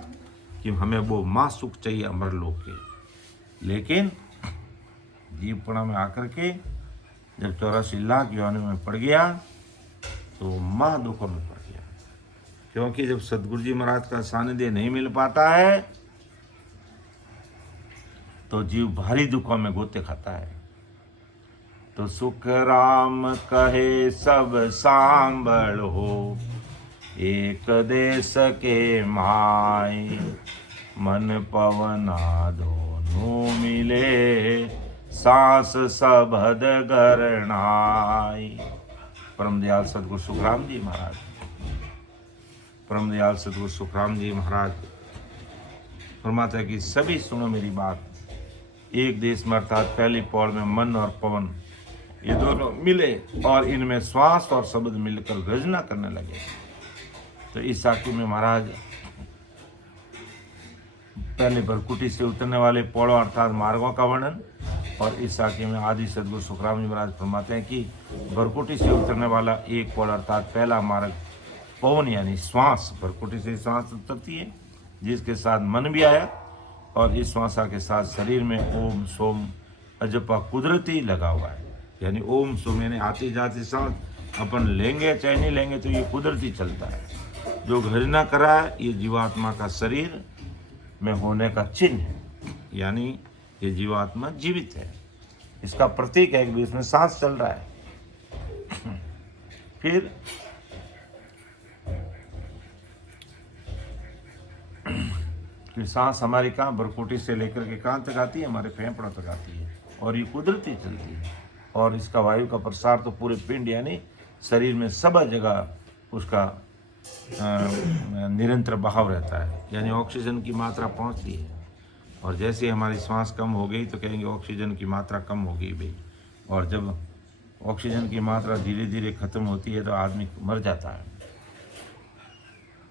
कि हमें वो माँ सुख चाहिए अमरलोक के। लेकिन जीवपणा में आकर के जब 84 लाख योनि में पड़ गया तो महा दुखों में पड़ गया, क्योंकि जब सदगुरु जी महाराज का सानिध्य नहीं मिल पाता है तो जीव भारी दुखों में गोते खाता है। तो सुख राम कहे सब सांबल हो, एक देश के माई, मन पवना दोनों मिले, सांस सबद गरनाई। परम दयाल सदगुरु सुखराम जी महाराज, परम दयाल सदगुरु सुखराम जी महाराज फरमाते हैं कि सभी सुनो मेरी बात। एक देश में अर्थात पहली पौड़ में मन और पवन ये दोनों मिले और इनमें श्वास और शब्द मिलकर गर्जना करने लगे। तो इस साखी में महाराज पहले भरकुटी से उतरने वाले पौड़ों अर्थात मार्गों का वर्णन, और इस साखी में आदि सदगुरु सुखराम जी महाराज फरमाते हैं कि भरकुटी से उतरने वाला एक पौड़ अर्थात पहला मार्ग पवन यानी श्वास, भरकुटी से श्वास उतरती है जिसके साथ मन भी आया, और इस श्वासा के साथ शरीर में ओम सोम अजपा कुदरती लगा हुआ है। यानी ओम सोम यानी आती जाती सांस अपन लेंगे चाहे नहीं लेंगे तो ये कुदरती चलता है। जो गर्जना करा है ये जीवात्मा का शरीर में होने का चिन्ह है, यानी ये जीवात्मा जीवित है, इसका प्रतीक है कि इसमें सांस चल रहा है। फिर कि सांस हमारी कहाँ भरकुटी से लेकर के कहाँ तक आती है? हमारे फेफड़ों तक आती है, और ये कुदरती चलती है, और इसका वायु का प्रसार तो पूरे पिंड यानी शरीर में सब जगह उसका निरंतर बहाव रहता है, यानी ऑक्सीजन की मात्रा पहुंचती है। और जैसे हमारी सांस कम हो गई तो कहेंगे ऑक्सीजन की मात्रा कम हो गई भाई, और जब ऑक्सीजन की मात्रा धीरे धीरे खत्म होती है तो आदमी मर जाता है।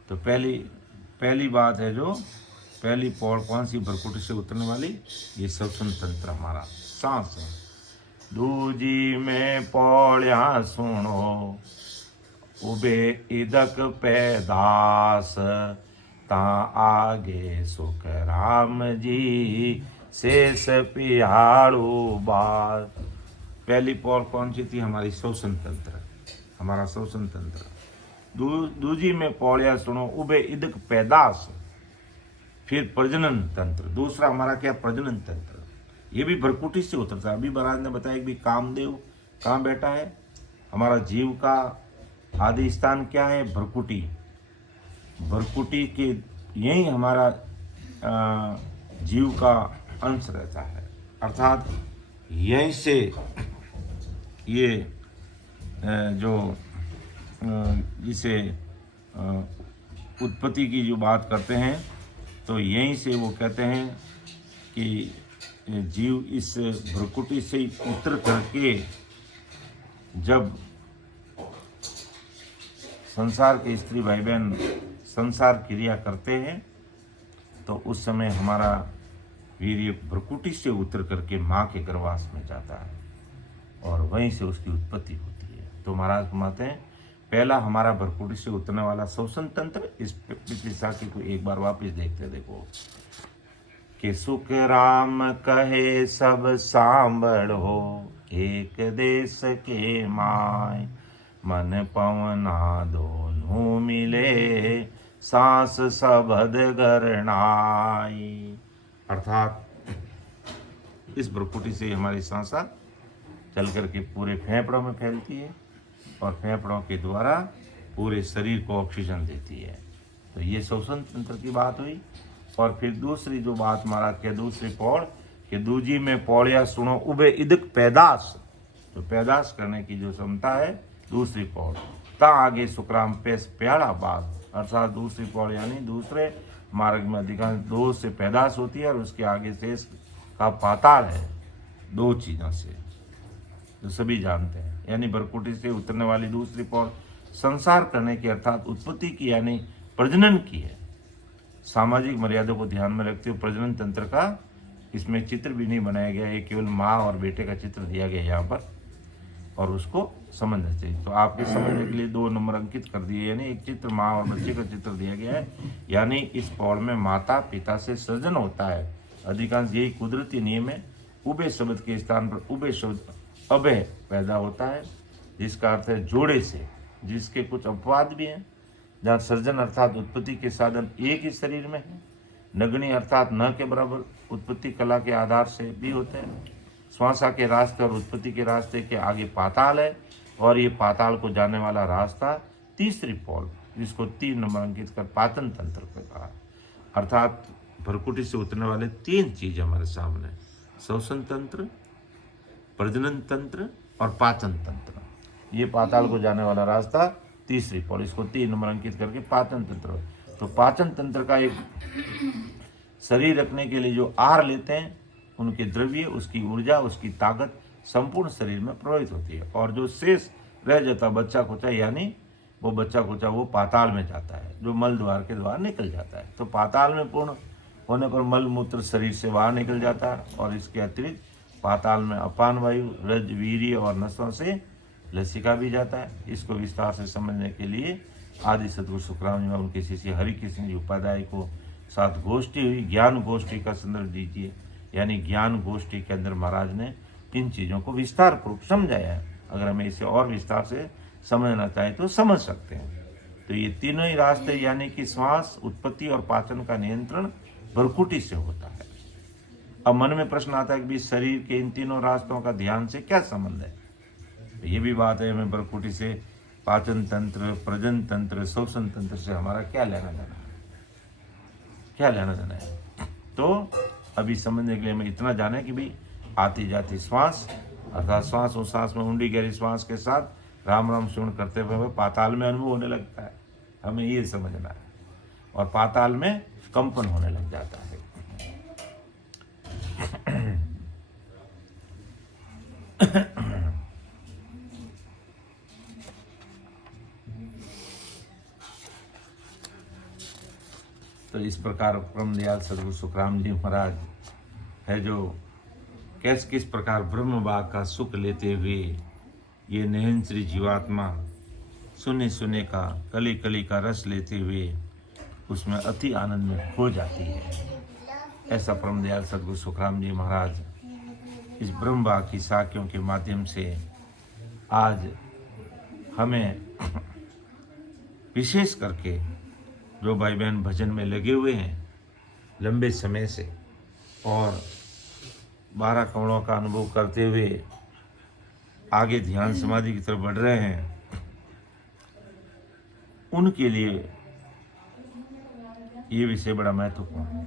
तो पहली बात है, जो पहली पौड़ कौन सी भरकुटी से उतरने वाली? ये श्वसन तंत्र हमारा सांस है। दूजी में पौड़िया सुनो, उबे इदक पैदास, ता आगे सुख राम जी, शेष पियाड़ू बार। पहली पौड़ कौन सी थी? हमारी श्वसन तंत्र, हमारा श्वसन तंत्र। दूजी में पौड़िया सुनो, उबे इदक पैदास, फिर प्रजनन तंत्र। दूसरा हमारा क्या? प्रजनन तंत्र। ये भी भरकुटी से उतरता है। अभी महाराज ने बताया कि कामदेव कहाँ बैठा है? हमारा जीव का आदि स्थान क्या है? भरकुटी। भरकुटी के यही हमारा जीव का अंश रहता है, अर्थात यहीं से ये जो जिसे उत्पत्ति की जो बात करते हैं तो यहीं से वो कहते हैं कि जीव इस भ्रकुटी से उतर करके जब संसार के स्त्री भाई बहन संसार क्रिया करते हैं तो उस समय हमारा वीर्य भ्रकुटी से उतर करके माँ के गर्भवास में जाता है और वहीं से उसकी उत्पत्ति होती है। तो महाराज फरमाते हैं पहला हमारा भ्रकुटी से उतरने वाला श्वसन तंत्र। इस पिछली साखी को एक बार वापस देखते देखो कि सुख राम कहे सब सांबड़ हो, एक देश के माय, मन पवना दोनों मिले, सांस सबद गरनाई। अर्थात इस भ्रुकुटी से हमारी सांसा चल करके पूरे फेफड़ों में फैलती है और फेफड़ों के द्वारा पूरे शरीर को ऑक्सीजन देती है। तो ये श्वसन तंत्र की बात हुई। और फिर दूसरी जो बात महाराज के दूसरी पौड़ कि दूजी में पौड़िया सुनो उबे इदक पैदाश, तो पैदाश करने की जो क्षमता है दूसरी पौड़। ता आगे सुखराम पेश प्याड़ा बाग, अर्थात दूसरी पौड़ यानी दूसरे मार्ग में अधिकांश दो से पैदाश होती है और उसके आगे शेष का पाताल है, दो चीज़ों से जो सभी जानते हैं। यानी भ्रुकुटी से उतरने वाली दूसरी पौड़ संसार करने की अर्थात उत्पत्ति की यानी प्रजनन की है। सामाजिक मर्यादा को ध्यान में रखते हुए प्रजनन तंत्र का इसमें चित्र भी नहीं बनाया गया है, केवल माँ और बेटे का चित्र दिया गया यहाँ पर और उसको समझना चाहिए। तो आपके समझने के लिए 2 नंबर अंकित कर दिए, यानी एक चित्र माँ और बच्चे का चित्र दिया गया है। यानी इस पौड़ में माता पिता से सृजन होता है, अधिकांश यही कुदरती नियम है। उबे शब्द के स्थान पर उबे शब्द अभय पैदा होता है, जिसका अर्थ है जोड़े से, जिसके कुछ अपवाद भी हैं। जहाँ सर्जन अर्थात उत्पत्ति के साधन एक ही शरीर में है, नगनी अर्थात न के बराबर उत्पत्ति कला के आधार से भी होते हैं। श्वासा के रास्ते और उत्पत्ति के रास्ते के आगे पाताल है और ये पाताल को जाने वाला रास्ता तीसरी पौड़, जिसको 3 नंबर अंकित कर पाचन तंत्र का कहा। अर्थात भ्रुकुटी से उतरने वाले 3 चीज हमारे सामने, श्वसन तंत्र, प्रजनन तंत्र और पाचन तंत्र। ये पाताल को जाने वाला रास्ता तीसरी पौड़, इसको 3 नंबर अंकित करके पाचन तंत्र। तो पाचन तंत्र का एक शरीर रखने के लिए जो आहार लेते हैं उनके द्रव्य, उसकी ऊर्जा, उसकी ताकत संपूर्ण शरीर में प्रभावित होती है। और जो शेष रह जाता बच्चा कुचा, यानी वो बच्चा कुचा वो पाताल में जाता है, जो मल द्वार के द्वारा निकल जाता है। तो पाताल में पूर्ण होने पर मल मूत्र शरीर से बाहर निकल जाता है और इसके अतिरिक्त पाताल में अपान वायु, रज, वीर्य और नसों से लसिका भी जाता है। इसको विस्तार से समझने के लिए आदि सदगुरु सुखराम जी और उनके शिष्य हरि कृष्ण जी उपाध्याय को साथ गोष्ठी हुई, ज्ञान गोष्ठी का संदर्भ दीजिए। यानी ज्ञान गोष्ठी के अंदर महाराज ने इन चीज़ों को विस्तार पूर्वक समझाया है। अगर हमें इसे और विस्तार से समझना चाहें तो समझ सकते हैं। तो ये तीनों ही रास्ते यानी कि श्वास, उत्पत्ति और पाचन का नियंत्रण भ्रुकुटी से होता है। अब मन में प्रश्न आता है कि शरीर के इन तीनों रास्तों का ध्यान से क्या संबंध है। तो ये भी बात है, हमें भ्रुकुटी से पाचन तंत्र, प्रजन तंत्र, श्वसन तंत्र से हमारा क्या लेना देना है, क्या लेना देना है। तो अभी समझने के लिए हमें इतना जाने कि भाई आती जाती श्वास अर्थात श्वास और सांस में ऊंडी गहरी श्वास के साथ राम राम सुन करते हुए पाताल में अनुभव होने लगता है, हमें ये समझना है। और पाताल में कंपन होने लग जाता है। तो इस प्रकार परम दयाल सदगुरु सुखराम जी महाराज है जो किस प्रकार ब्रह्म बाग का सुख लेते हुए ये नयन श्री जीवात्मा सुने सुने का कली कली का रस लेते हुए उसमें अति आनंद में खो जाती है। ऐसा परम दयाल सदगुरु सुखराम जी महाराज इस ब्रह्म बाग की साखियों के माध्यम से आज हमें विशेष करके जो भाई बहन भजन में लगे हुए हैं लंबे समय से और 12 कमलों का अनुभव करते हुए आगे ध्यान समाधि की तरफ बढ़ रहे हैं, उनके लिए ये विषय बड़ा महत्वपूर्ण है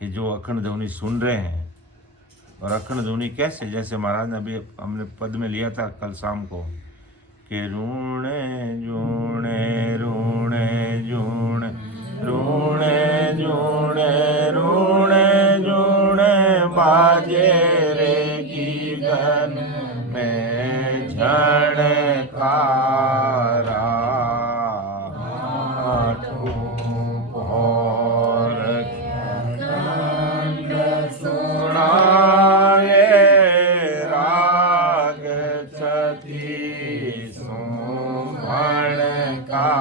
कि जो अखंड ध्वनि सुन रहे हैं। और अखंड ध्वनि कैसे, जैसे महाराज ने अभी हमने पद में लिया था कल शाम को कि रूणे जूणे रूणे जूणे रूणे जूणे रूणे जूणे बाजे रे की गन में झड़कारा और सुनाए राग छती सुमण का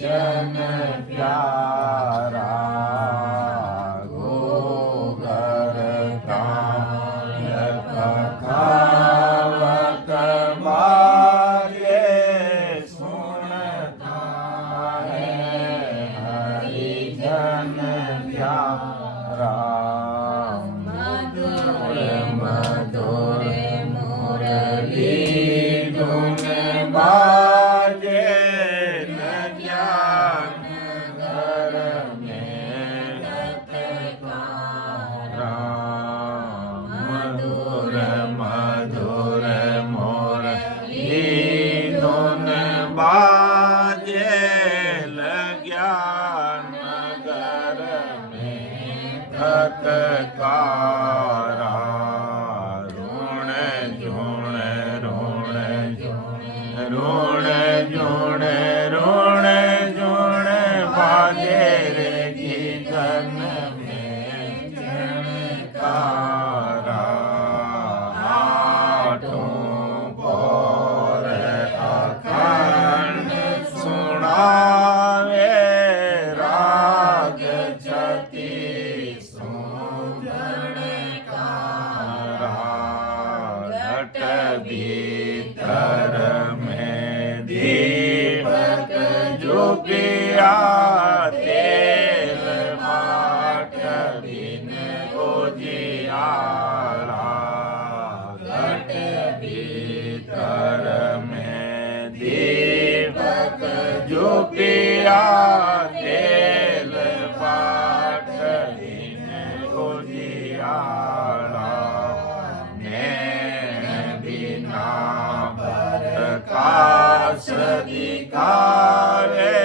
जन प्यारा गोगर ताल पखावत बाजे सुनता है हरि जन प्यारा मधुर मधुर मुरली धुन बाजे बाजे लग्या नगर में तत्कारा ऋण झुण ऋण झुण ऋण झुण ऋण झुण बाजे रे गीतन में झणकारा आवे राग छति सुजनकारा घट भीतर में दीपक जुगिया तेल बाट बिन उजियारा घट भीतर में दीपक जो पिया तेल बाट दिन उजियारा मैं बिना प्रकाश दिखावे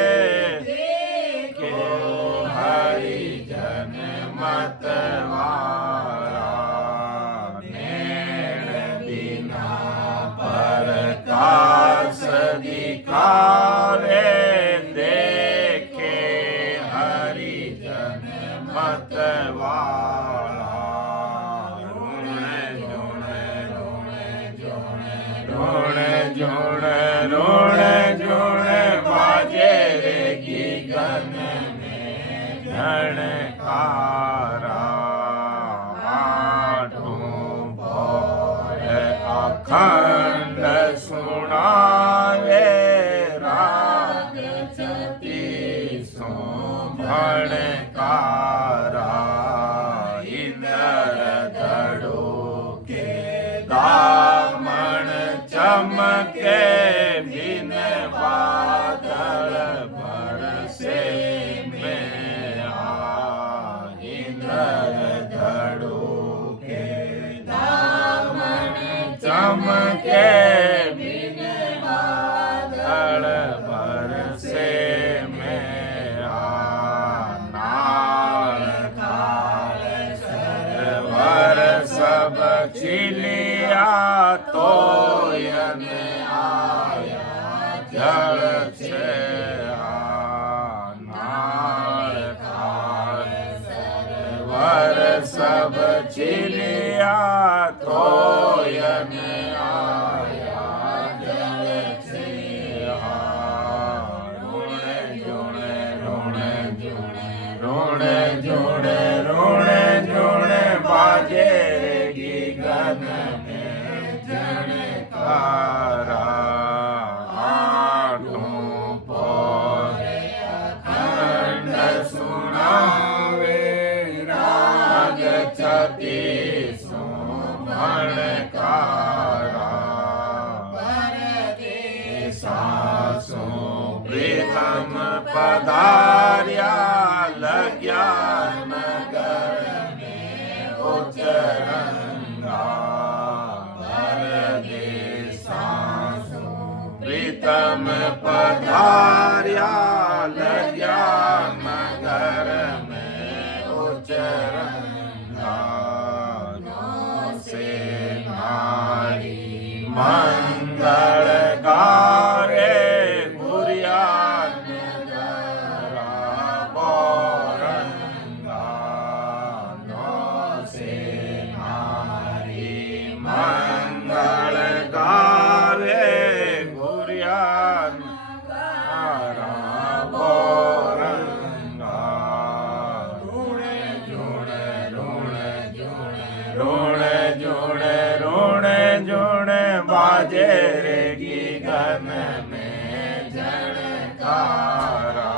क्यों हरि जन मतवारा मैं बिना प्रकाश दिखावे देखे हरिजन मतवाला ऋण झुण ऋण झुण बाजे रे गगन में झणकारा आठों पहर अखंड सुनावे राग छति भणकारा इंद्र धड़ो के दामन चमके बिन बादल बरसे में इंद्र धड़ो के दामन चमके बिन बादल बरसे में सब छिलिया तोयन आया जल से नाल खाल सरवर सब छिलिया तोयन आया जल से ऋण झुण बाजे गगन में झणकारा आठों पहर अखंड सुनावे राग छति भणकारा सासों प्रीतम पधार्या लग्या नगर में उचरंगा प्रीतम पधार्या लग्या नगर में उचरंगा से नारी मंगल गावे मंगल गावे गुरियान गगन में झनकारा,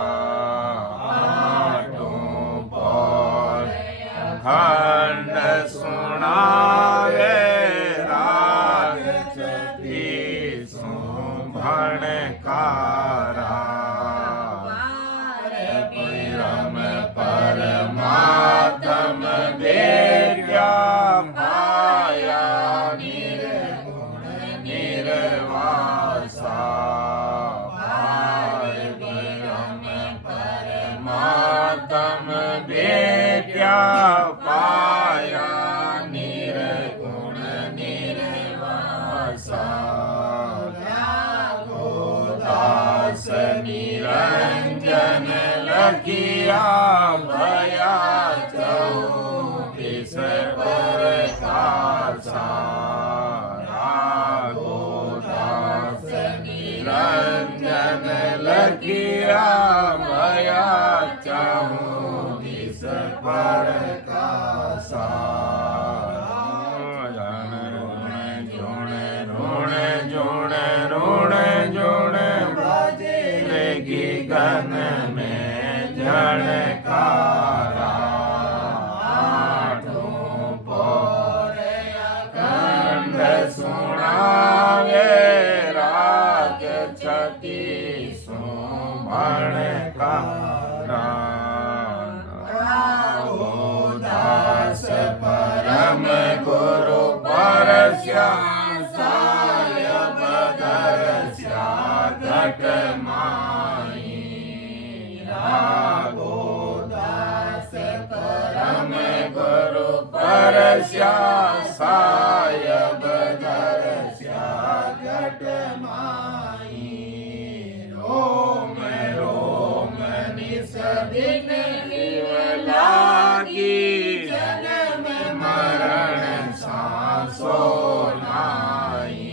आठों पौर खंड सुनावे, राग छत्तीसों भणकारा, परम परमात्म वेद्या भाया, निर्गुण निर्वासा, परम परमात्म वेद्या पाया, निर्गुण निर्वासा, दास निरंजन लखिया भया, चौबीस प्रकाशा, राघो दास निरंजन लखिया भया, चौबीस प्रकाशा, गगन में झनकारा, आठों पौर खंड सुनावे, राग छत्तीसों भणकारा, राघो दास परम गुरु परस्या, सायब दरस्या घट माई, राघो दास परम गुरु परस्या, सायब दरस्या घट माई, रोम रोम निस दिन लागी, जन्म मरण सांसो नाई,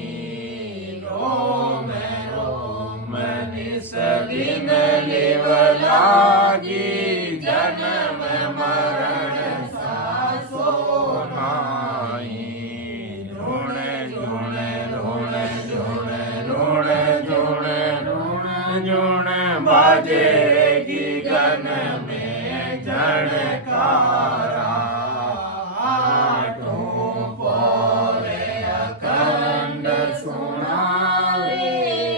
रोम रोम निस दिन लिव लागी, जन्म मरण सांसो नाई, ऋण जुण ऋण जुण ऋण जुण ऋण जुण बाजेगी गगन में झनकारा, आठों पौर अखंड सुनावे,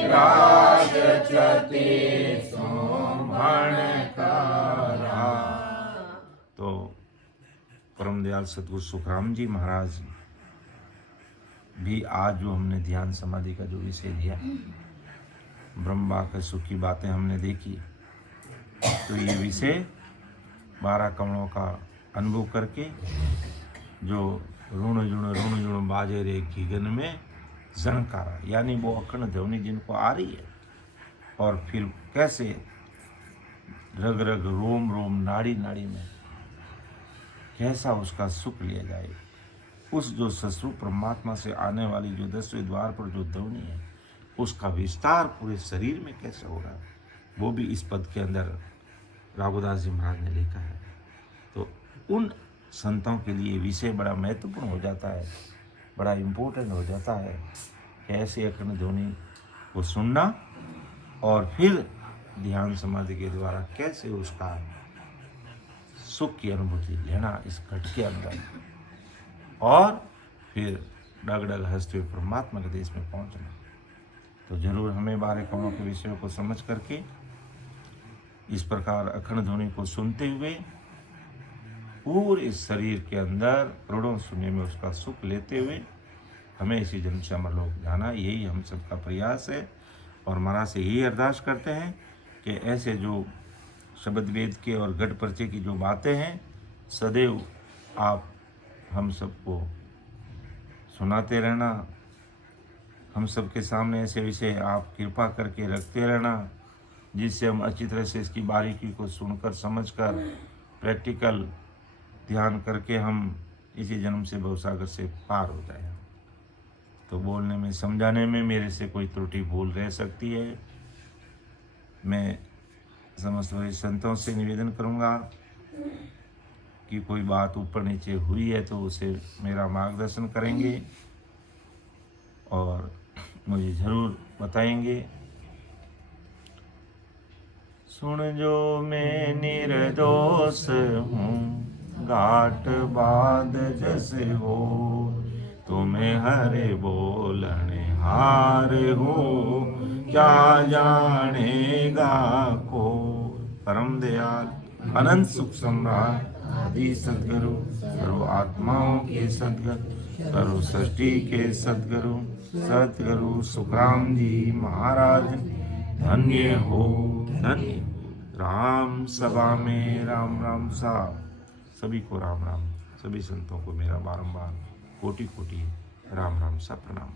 राग छत्तीसों भणकारा। तो परम दयाल सतगुरु सुखराम जी महाराज भी आज जो हमने ध्यान समाधि का जो विषय लिया, ब्रह्मा के सुख की बातें हमने देखी, तो ये विषय 12 कमलों का अनुभव करके जो ऋण जुण बाजे रे गगन में झनकारा, यानी वो अखंड ध्वनि जिनको आ रही है, और फिर कैसे रग रग रोम रोम नाड़ी नाड़ी में कैसा उसका सुख लिया जाए, उस जो सस्वरूप परमात्मा से आने वाली जो 10वें द्वार पर जो ध्वनि है, उसका विस्तार पूरे शरीर में कैसे होगा, वो भी इस पद के अंदर राघोदास जी महाराज ने लिखा है। तो उन संतों के लिए विषय बड़ा महत्वपूर्ण हो जाता है, बड़ा इम्पोर्टेंट हो जाता है कि ऐसे अखंड ध्वनि को सुनना और फिर ध्यान समाधि के द्वारा कैसे उसका सुख की अनुभूति लेना इस घट के अंदर, और फिर डग डग हंसते हुए परमात्मा के देश में पहुंचना। तो जरूर हमें 12 कमलों के विषयों को समझ करके इस प्रकार अखंड ध्वनि को सुनते हुए पूरे शरीर के अंदर करोड़ों शून्य में उसका सुख लेते हुए हमें इसी जन्म से अमरलोक जाना, यही हम सबका प्रयास है। और महाराज से यही अरदास करते हैं कि ऐसे जो शब्द वेद के और गढ़ पर्चे की जो बातें हैं, सदैव आप हम सबको सुनाते रहना, हम सबके सामने ऐसे विषय आप कृपा करके रखते रहना, जिससे हम अच्छी तरह से इसकी बारीकी को सुनकर समझकर प्रैक्टिकल ध्यान करके हम इसी जन्म से भवसागर से पार हो जाए। तो बोलने में समझाने में मेरे से कोई त्रुटि भूल रह सकती है। मैं समस्त वरिष्ठ संतों से निवेदन करूंगा कि कोई बात ऊपर नीचे हुई है तो उसे मेरा मार्गदर्शन करेंगे और मुझे ज़रूर बताएंगे। सुन जो मैं निर्दोष हूँ, घाट बाद जैसे हो, तुम्हें हरे बोलने हार हो, क्या जानेगा को। परम दयाल अनंत सुख सम्राट आदि सद्गुरु, सर्व आत्माओं के सद्गुरु, सर्व सृष्टि के सद्गुरु, सद्गुरु सुखराम जी महाराज धन्य हो, धन्य। राम सभा में राम राम सा। सभी को राम राम, सभी संतों को मेरा बारंबार कोटि कोटि राम राम सा प्रणाम।